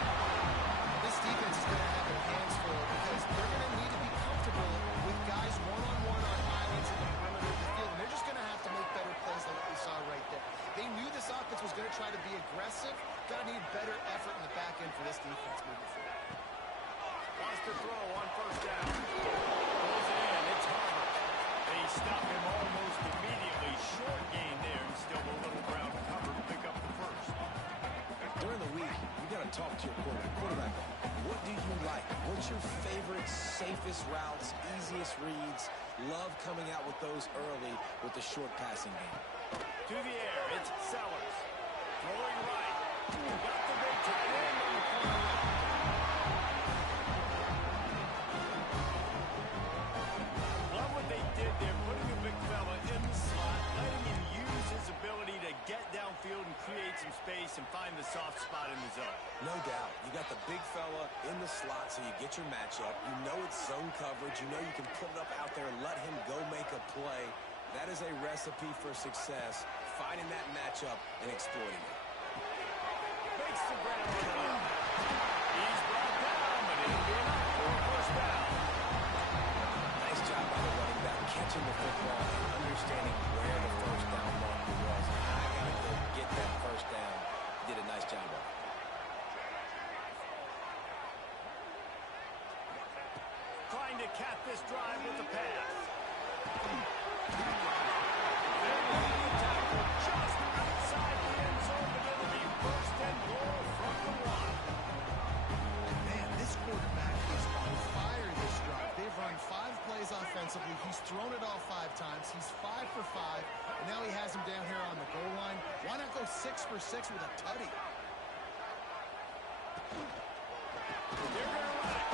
This defense is going to have their hands full because they're going to need to be comfortable with guys one-on-one on islands in the perimeter of the field. And they're just going to have to make better plays than what we saw right there. They knew this offense was going to try to be aggressive. Got to need better effort in the back end for this defense moving forward. Wants to throw on first down. Throws it in. It's Harvard. They stop him almost immediately. Short gain there, and still a little ground cover to pick up the first. During the week, you got to talk to your quarterback. What do you like? What's your favorite, safest routes, easiest reads? Love coming out with those early with the short passing game. To the air, it's Sellers. Throwing right. Got the big tight end on the corner. Love what they did there, putting a big fella in the slot, letting him use his ability to get downfield and create some space and find the soft spot in the zone. No doubt. You got the big fella in the slot, so you get your matchup. You know it's zone coverage. You know you can put it up out there and let him go make a play. That is a recipe for success, finding that matchup and exploiting it. Makes the ground with it. He's brought down, but it'll be enough for a first down. Nice job by the running back, catching the football and understanding where the first down marker was. I got to go get that first down. Did a nice job of it. Trying to cap this drive with a pass. Just outside the end zone, but it'll be first and goal from the one. Man, this quarterback is on fire this drive. They've run 5 plays offensively. He's thrown it all 5 times. He's 5 for 5. And now he has him down here on the goal line. Why not go 6 for 6 with a tutty? They're going to run it.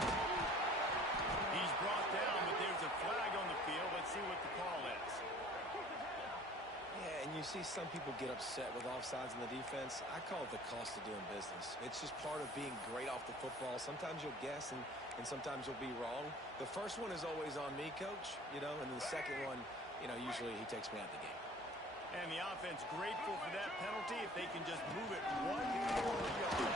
He's brought down, but there's a flag on the field. Let's see what the call is. Yeah, and you see some people get upset with offsides in the defense. I call it the cost of doing business. It's just part of being great off the football. Sometimes you'll guess, and sometimes you'll be wrong. The first one is always on me, Coach, and then the second one, usually he takes me out of the game. And the offense grateful for that penalty if they can just move it 1 more yard.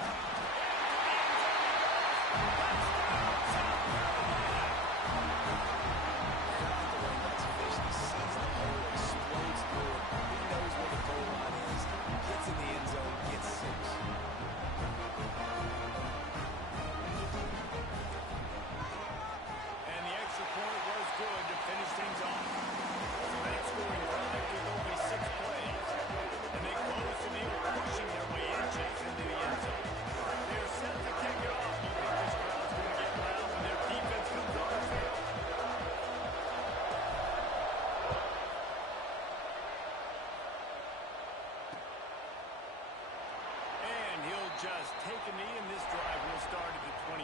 just take a knee, and this drive will start at the 25.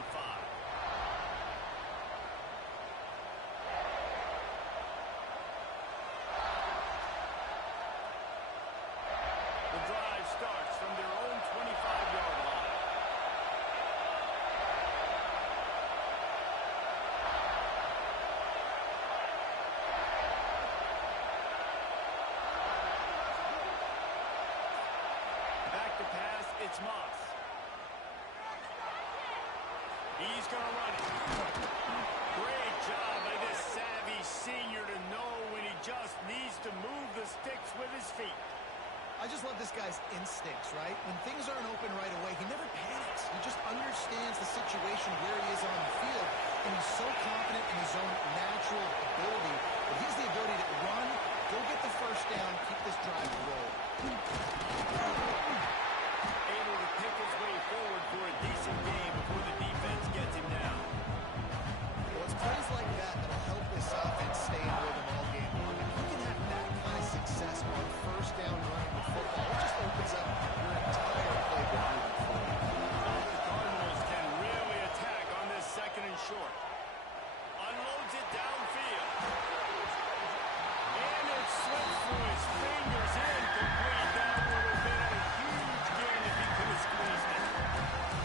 The drive starts from their own 25-yard line. Back to pass, it's Moss. He's going to run it. Great job by this savvy senior to know when he just needs to move the sticks with his feet. I just love this guy's instincts, right? When things aren't open right away, he never panics. He just understands the situation where he is on the field, and he's so confident in his own natural ability that he has the ability to run, go get the first down, keep this drive rolling. Able to pick his way forward for a decent game before the defense gets him down. Well, it's plays like that that'll help this offense stay in rhythm all game long. If you can have that kind of success on first down running the football, it just opens up your entire playbook moving forward. The Cardinals can really attack on this second and short. Unloads it downfield. And it slips through his fingers, incomplete. That would have been a huge gain if he could have squeezed it.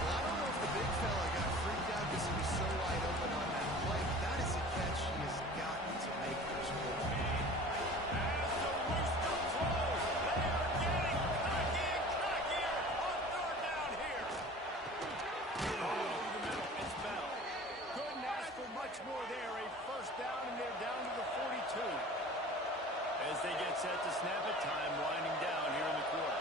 Well, I don't know if the big fella got freaked out because he was so wide open on that play, but that is a catch he has got to make this quarterback. As the rooster crows, they are getting cocky and cockier on third down here. Over the middle, it's Bell. Couldn't ask for much more there. A first down, and they're down to the 42. As they get set to snap it, time winding down here in the quarter.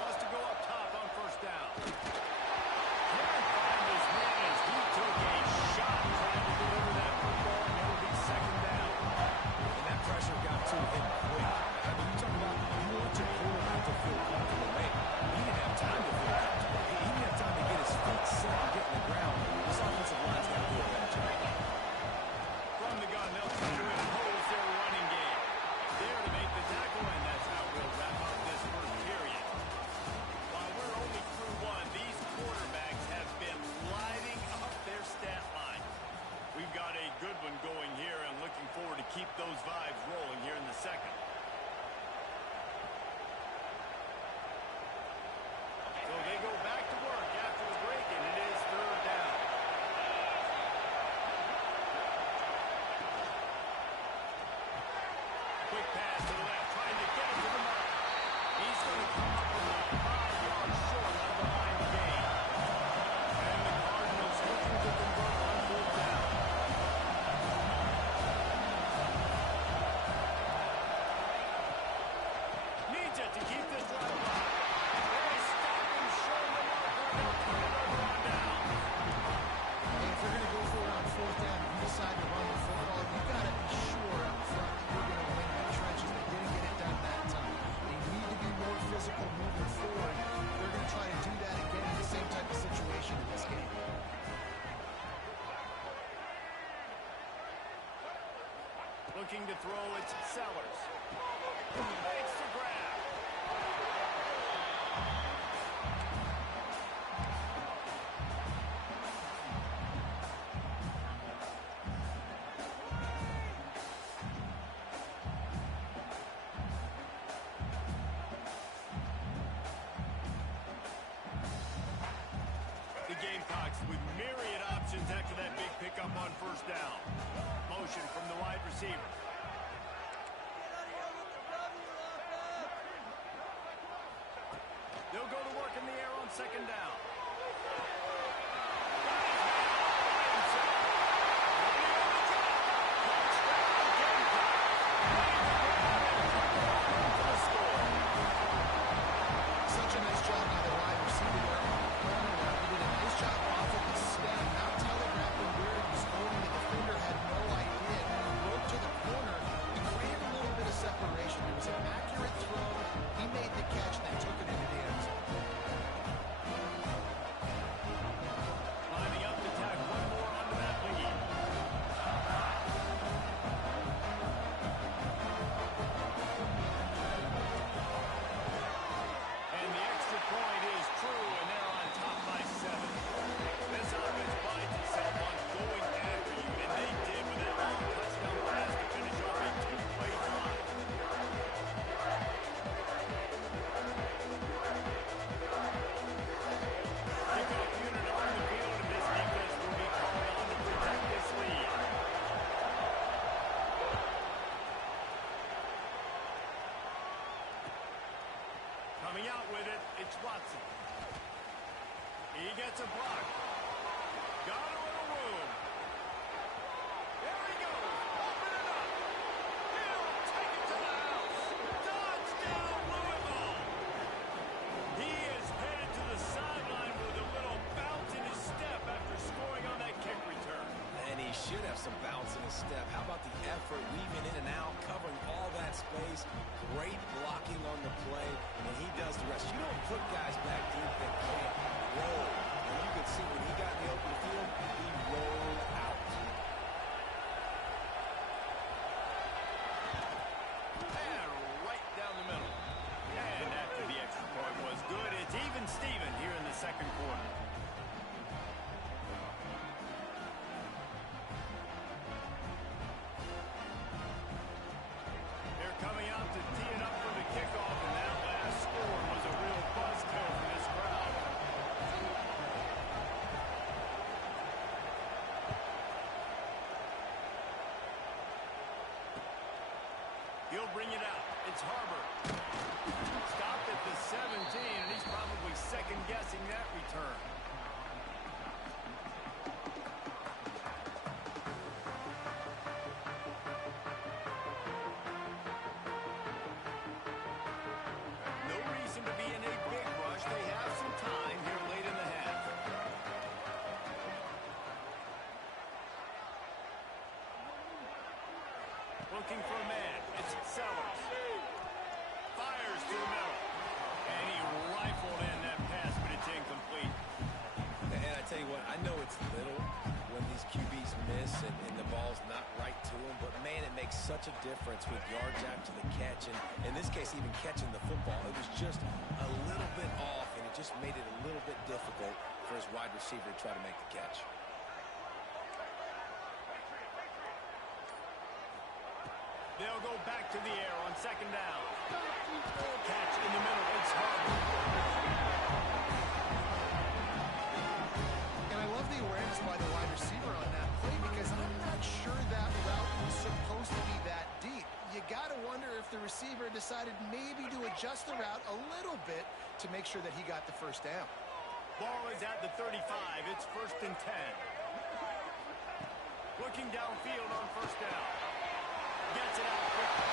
Wants to go up top on first down. Can't find his man as he took a shot trying to deliver that football, and it'll be second down. And that pressure got to him quick. I mean, you talk about you want your quarterback to feel comfortable. Man, he didn't have time to feel comfortable. He didn't have time to get his feet set and get in the ground. This offensive line's got to do a better job. From the gun, they'll try to impose their running game. There to make the tackle, and that's how we'll wrap up this first period. While we're only through one, these quarterbacks have been lighting up their stat line. We've got a good one going here, and looking forward to keep those vibes rolling here in the second. So they go back to work after the break, and it is third down. Quick pass to the left, trying to get it to the mark. He's going to come up about 5 yards short of behind the game. And the Cardinals looking to convert on fourth down. Needs it to keep this drive alive. They stop him short of the marker. They'll turn it over on down. Hey, if you're going to go for it on fourth down, if you decide to run the football, you got to be sure up front that you're going to win the trenches. They didn't get it done that time. They need to be more physical moving forward. They're going to try to do that again in the same type of situation in this game. Looking to throw, it's Sellers. Makes the grab. The Gamecocks with myriad options after that big pickup on first down. Motion from the wide receiver. They'll go to work in the air on second down. Such a nice job by the wide receiver there on the corner. He did a nice job off of the snap, not telegraphing where he was going. The defender had no idea. When he broke to the corner, he created a little bit of separation. It was an accurate throw. He made the catch, then took it into the end zone. Coming out with it, it's Watson. He gets a block. Got a little room. There he goes. Open it up. He'll take it to the house. Touchdown, Louisville. He is headed to the sideline with a little bounce in his step after scoring on that kick return. And he should have some bounce in his step. How about the effort, weaving in and out, covering all that space. Great blocking on the play, and he does the rest. You don't put guys back deep that can't roll. And you can see when he got in the open field, he rolled out. And right down the middle. And after the extra point was good, it's even Steven here in the second quarter. They're coming out to tee it up for the kickoff, and that last score was a real buzzkill for this crowd. He'll bring it out. It's Harbor. Stopped at the 17, and he's probably second-guessing that return. No reason to be in a big rush. They have some time here late in the half. Looking for a man. It's Sellers. Fires to the middle. And he rifled in that pass, but it's incomplete. And I tell you what, I know it's little when these QBs miss and the ball's not right to them, but man, it makes such a difference with yards after the catch. And in this case, even catching the football, it was just a little bit off, and it just made it a little bit difficult for his wide receiver to try to make the catch. They'll go back to the air on second down. Catch in the middle. It's Harbor. And I love the awareness by the wide receiver on that play because I'm not sure that route was supposed to be that deep. You got to wonder if the receiver decided maybe to adjust the route a little bit to make sure that he got the first down. Ball is at the 35. It's 1st and 10. Looking downfield on first down. Gets it out quickly.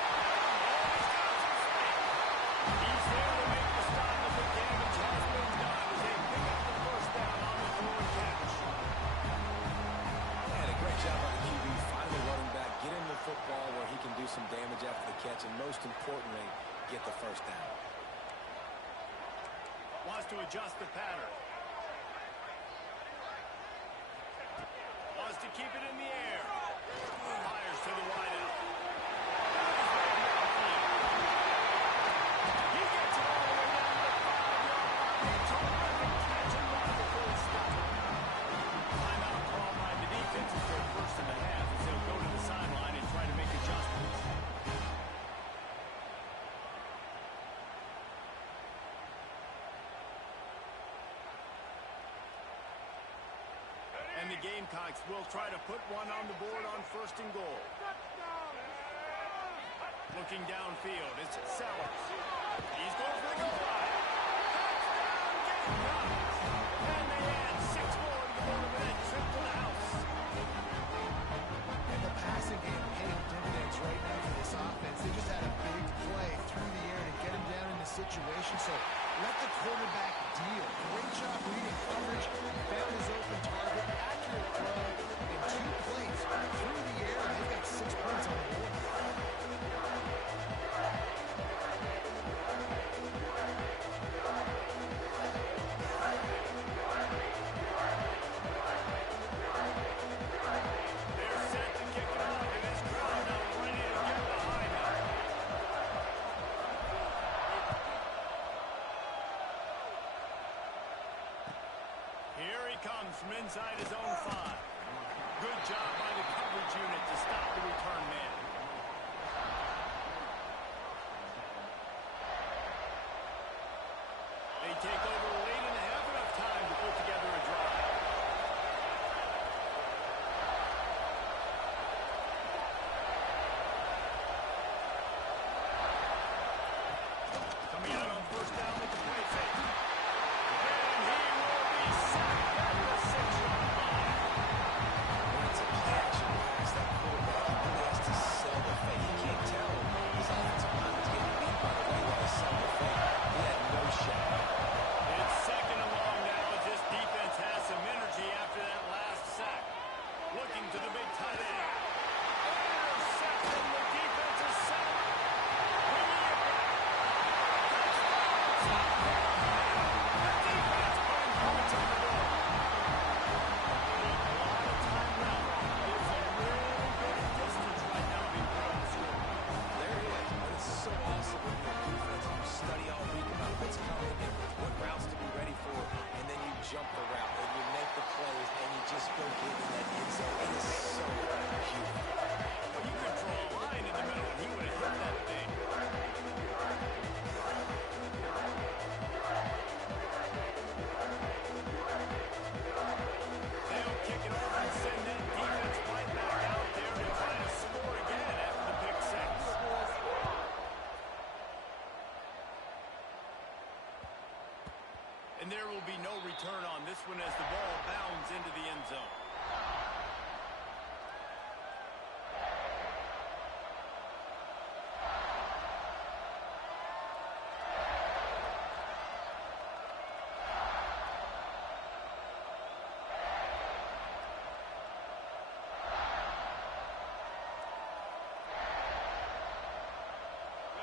He's there to make the stop, but the damage has been done as they pick up the first down on the forward catch. And a great job by the QB, find the running back, get him the football where he can do some damage after the catch, and most importantly, get the first down. Wants to adjust the pattern. Wants to keep it in the air. Fires to the wideout. He gets it all the way down to the 5-yard line. Terrific catch and wonderful stop. Timeout called by the defense is their first in the half as they'll go to the sideline and try to make adjustments. And the Gamecocks will try to put one on the board on 1st and goal. Looking downfield, it's Sellers. He's going for the goal line. Touchdown, Gamecocks! And they add 6 more to the board with that trip to the house. And the passing game paying dividends right now for this offense. They just had a big play through the air to get him down in the situation. So let the quarterback deal. Great job reading coverage. Found his open target. Accurate throw in 2 plays through the air. And they've got 6 points on the board. They're set to kick it off, and this crowd now ready to get behind them. Here he comes from inside his own 5. Good job by the coverage unit to stop the return man. They take over late and have enough time to put together a drive. Coming out on first down with Jump the route, and you make the plays, and you just go get in that end zone. It is so cute. Well, you could draw a line in the middle, and he would have hit that thing. They'll kick it off and send that defense right back out there to try to score again after the pick six. And there will be no return on this one as the ball bounds into the end zone.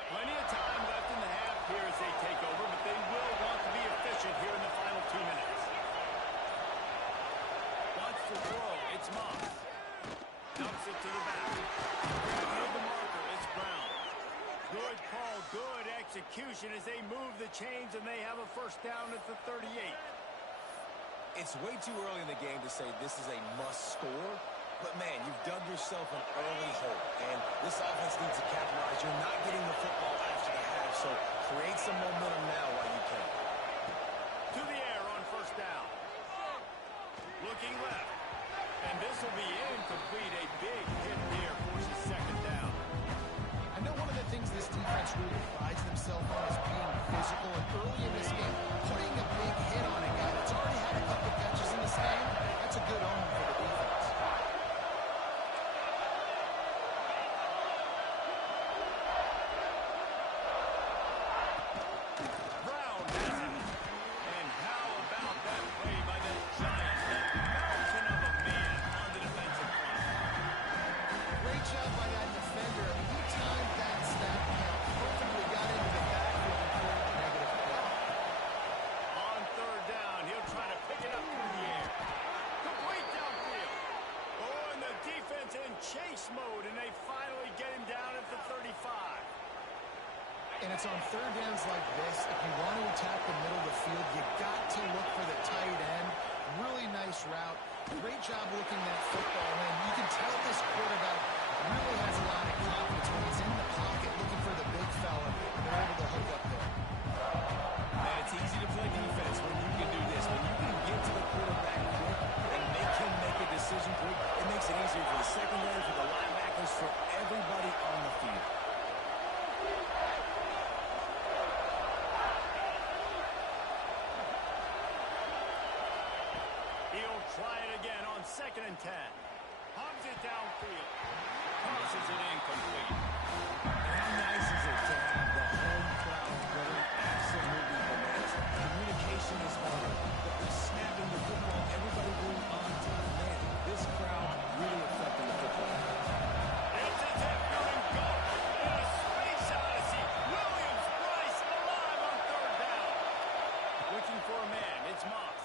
Plenty of time left in the half here as they take over, but they will want to be efficient here in the final 2 minutes. Wants to throw. It's Moss. Dumps it to the back. Grabbing the marker. It's Brown. Good call. Good execution as they move the chains and they have a first down at the 38. It's way too early in the game to say this is a must score. But, man, you've dug yourself an early hole, and this offense needs to capitalize. You're not getting the football after the half, so create some momentum now while you can. To the air on first down. Looking left. And this will be incomplete. A big hit there forces second down. I know one of the things this defense really prides themselves on is being physical, and early in this game, putting a big hit on a guy that's already had a couple catches in this game, that's a good omen for the defense. Chase mode, and they finally get him down at the 35. And it's on third downs like this. If you want to attack the middle of the field, you got to look for the tight end. Really nice route. Great job looking that football in. You can tell this quarterback really has a lot of confidence when he's in the pocket looking for the big fella. They're able to hook up there. Man, it's easy to play defense when you can do this. When you can get to the quarterback quick and make him make a decision quick, it makes it easier for the secondary, for the linebackers, for everybody on the field. He'll try it again on 2nd and 10. Hogs it downfield. Crosses it incomplete. How nice is it to have the home crowd going absolutely bananas? Communication is hard. The snapping the football, everybody being on time. Man, this crowd really affecting the football. It's a tip, and go. In a space odyssey. Williams, Bryce, alive on 3rd down. Looking for a man. It's Moss.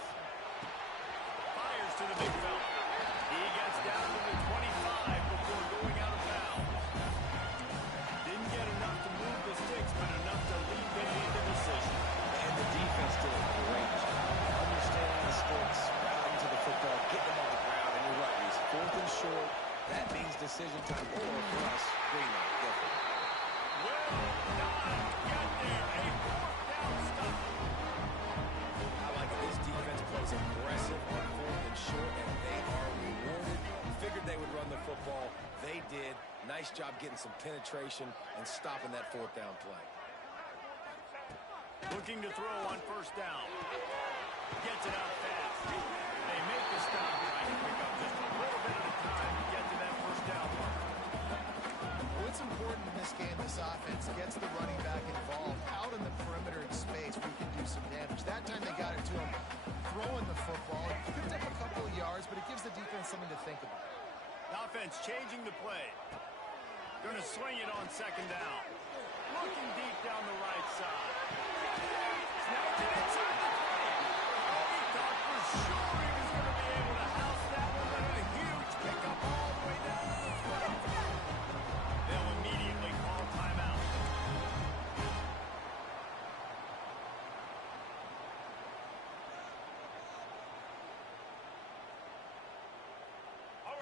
Fires to the big fella. He gets down to the 25 before going out of bounds. Didn't get enough to move the sticks, but enough to lead them into decision. And the defense did a great job. Understanding the sticks, routing to the football, getting them on the ground, and you're right, he's 4th and short. That means decision time, or for us, green light, go for it. Will not get there. A 4th down stop. I like it. This defense plays aggressive on 4th and short, and they are rewarded. Figured they would run the football. They did. Nice job getting some penetration and stopping that 4th down play. Looking to throw on 1st down. Gets it out fast. They make the stop, trying to pick up just a little bit at a time to get to that 1st down mark. Well, it's important in this game, this offense gets the running back involved out in the perimeter in space where he can do some damage. That time they got it to him throwing the football. It picked up a couple of yards, but it gives the defense something to think about. The offense changing the play. Going to swing it on 2nd down. Looking deep down the right side.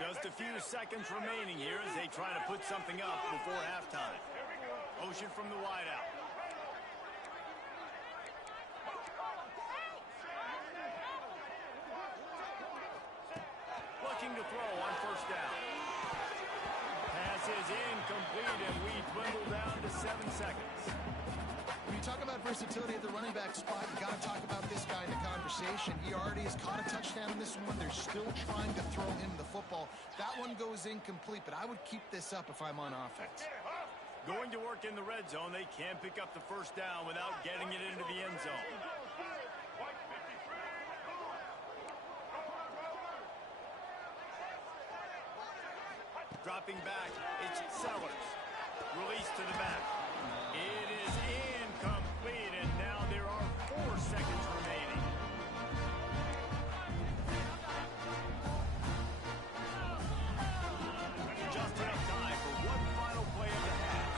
Just a few seconds remaining here as they try to put something up before halftime. Motion from the wideout. Looking to throw on first down. Pass is incomplete, and we dwindle down to 7 seconds. When you talk about versatility at the running back spot, you got to talk about this guy in the conversation. He already has caught a touchdown in this one. They're still trying to throw him the football. That one goes incomplete, but I would keep this up if I'm on offense. Going to work in the red zone, they can't pick up the first down without getting it into the end zone. Dropping back, it's Sellers. Release to the back. It is incomplete, and now there are 4 seconds remaining. Just enough time for one final play of the half.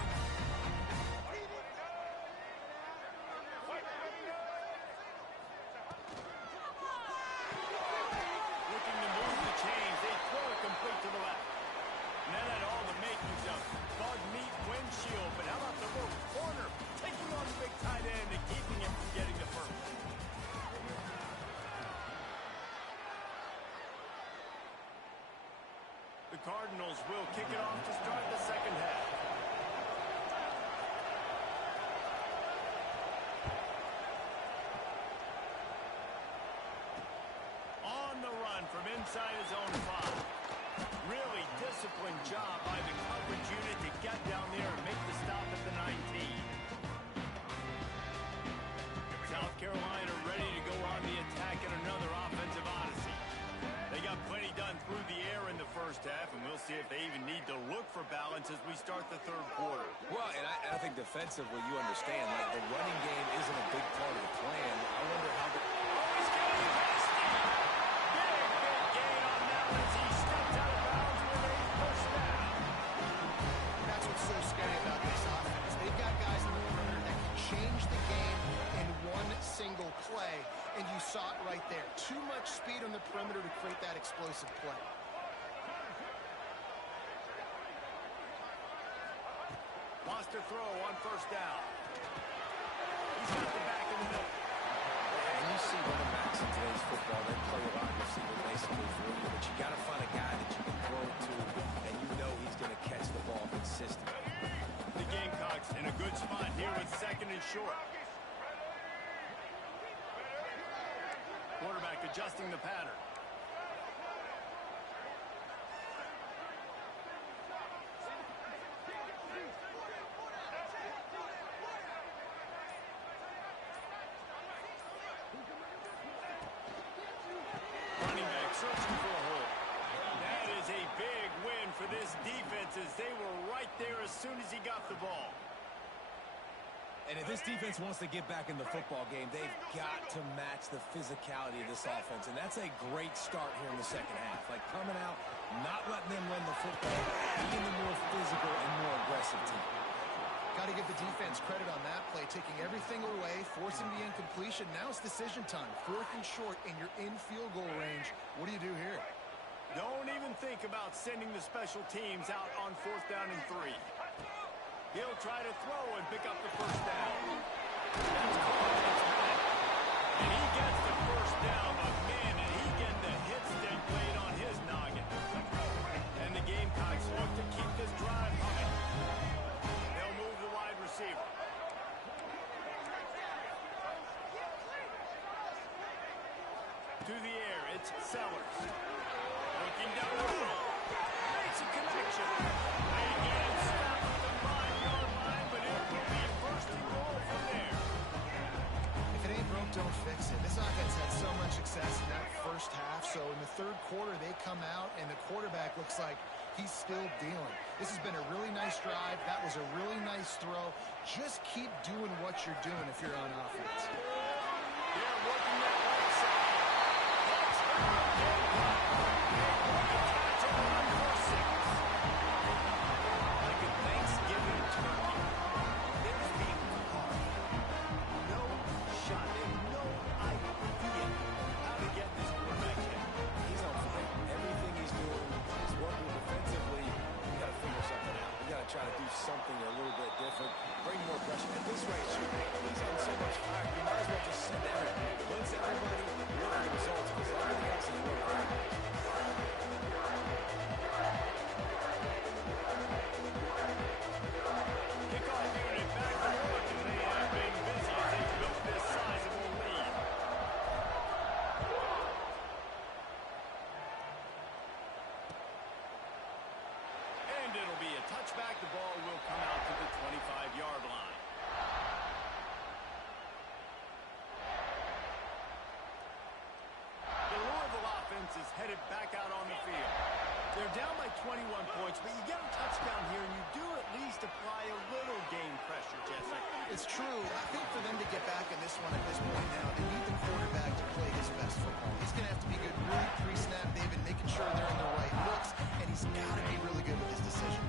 Looking to move the chains, they throw it complete to the left. And that had all the makings of bug meat windshield, but how about the little corner taking on the big tight end and keeping him from getting the first? The Cardinals will kick it off to start the second half. On the run from inside his own 5. Really disciplined job by the coverage unit to get down there and make the stop at the 19. South Carolina ready to go on the attack in another offensive odyssey. They got plenty done through the air in the first half, and we'll see if they even need to look for balance as we start the third quarter. Well, and I think defensively, you understand, like the running game isn't a big part of the plan. I wonder how the... Oh, he's getting past him! Big gain on that one as he stepped out of bounds with a first down. That's what's so scary about this offense. They've got guys in the perimeter that can change the game in one single play, and you saw it right there. Too much speed on the perimeter to create that explosive play. Wants to throw on first down. He's got the back in the middle. And you see running backs in today's football, they play a wide receiver basically for you, but you got to find a guy that you can throw to, and you know he's going to catch the ball consistently. The Gamecocks in a good spot here with second and short. Quarterback adjusting the pattern. Running back searching for a hole. That is a big win for this defense as they were right there as soon as he got the ball. And if this defense wants to get back in the football game, they've got to match the physicality of this offense. And that's a great start here in the second half. Like coming out, not letting them run the football, being the more physical and more aggressive team. Got to give the defense credit on that play, taking everything away, forcing the incompletion. Now it's decision time. 4th and short, and you're in field goal range. What do you do here? Don't even think about sending the special teams out on 4th down and 3. He'll try to throw and pick up the first down. That's caught. It's back. And he gets the first down, but man, did he get the hits that played on his noggin. And the Gamecocks look to keep this drive humming. They'll move the wide receiver. To the air, it's Sellers. Looking down the middle. Makes a connection. They get it stopped at the 5-yard line, but it will be first and goal from there. If it ain't broke, don't fix it. This offense had so much success in that first half, so in the third quarter they come out and the quarterback looks like he's still dealing. This has been a really nice drive. That was a really nice throw. Just keep doing what you're doing if you're on offense. They're working that right side. Touchdown, Gamecock. Catch it on 4-6. Like a Thanksgiving turkey. They're being caught. No shot. They have no idea how to get this quarterback hit. He's on fire. Everything he's doing is working. is headed back out on the field. They're down by 21 points, but you get a touchdown here, and you do at least apply a little game pressure, Jesse. It's true. I think for them to get back in this one at this point now, they need the quarterback to play his best football. He's going to have to be good really pre-snap. They've been making sure they're in the right looks, and he's got to be really good with his decision.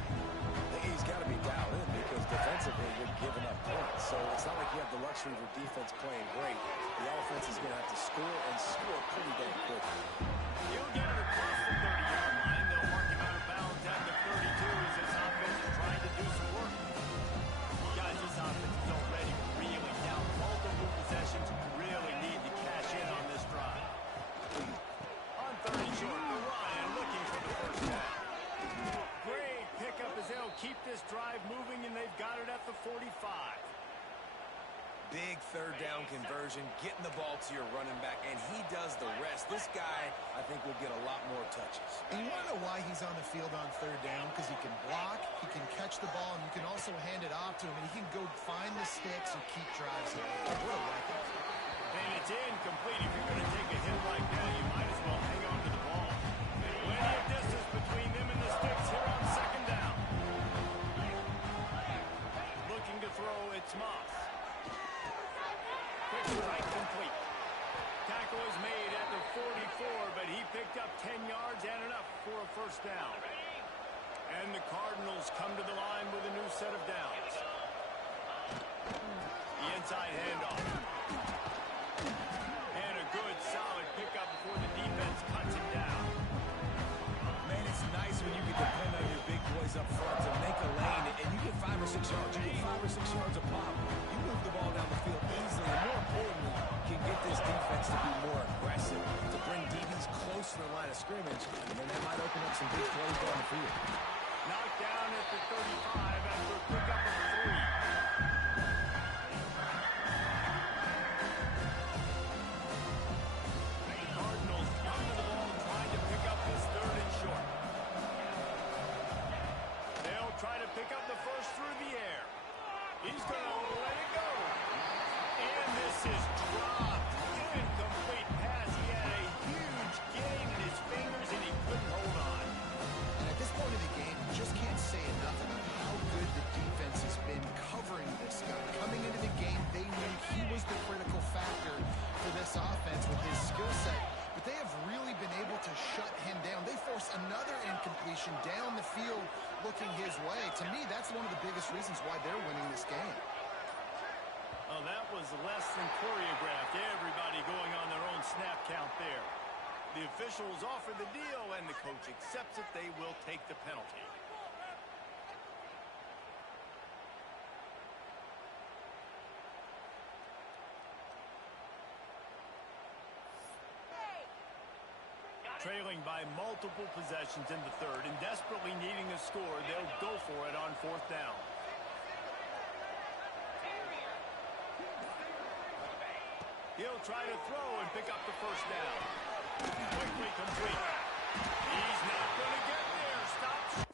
He's got to be dialed in because defensively you're giving up points. So it's not like you have the luxury of your defense playing great. The offense is going to have to score and score pretty damn quickly. He'll get it across the 30-yard line. They'll mark him out of bounds at the 32 as his offense is trying to do some work. Guys, this offense is already reeling down. Multiple possessions really need to cash in on this drive. On 30 short, the Ryan looking for the first down. Great pickup as they'll keep this drive moving, and they've got it at the 45. Big third down conversion, getting the ball to your running back, and he does the rest. This guy, I think, will get a lot more touches. And you want to know why he's on the field on third down? Because he can block, he can catch the ball, and you can also hand it off to him, and he can go find the sticks and keep drives alive. What a weapon. And it's incomplete. If you're going to take a hit like that, you might as well hang on to the ball. Plenty of distance between them and the sticks here on second down. Looking to throw, it's Moss. Quick strike complete. Tackle is made at the 44, but he picked up 10 yards and enough for a first down. And the Cardinals come to the line with a new set of downs. The inside handoff. And a good, solid pickup before the defense cuts him down. Man, it's nice when you can depend on your big boys up front to make a lane, and you get 5 or 6 yards. You get 5 or 6 yards a pop. You move the ball down the field easily, and more importantly, can get this defense to be more aggressive, to bring DBs close to the line of scrimmage, and then that might open up some big plays down the field. Knocked down at the 35 after a pickup of 3. The Cardinals come to the ball trying to pick up this third and short. They'll try to pick up the first through the air. He's going to let it go. And this is dropped. Incomplete pass. He had a huge gain in his fingers, and he couldn't hold on. And at this point of the game, you just can't say enough about how good the defense has been covering this guy. Coming into the game, they knew he was the critical factor for this offense with his skill set. But they have really been able to shut him down. They force another incompletion down the field looking his way. To me, that's one of the biggest reasons why they're winning this game. Oh, that was less than choreographed. Everybody going on their own snap count there. The officials offer the deal, and the coach accepts it. They will take the penalty. Trailing by multiple possessions in the third and desperately needing a score, they'll go for it on fourth down. He'll try to throw and pick up the first down. Quickly complete. He's not going to get there. Stops.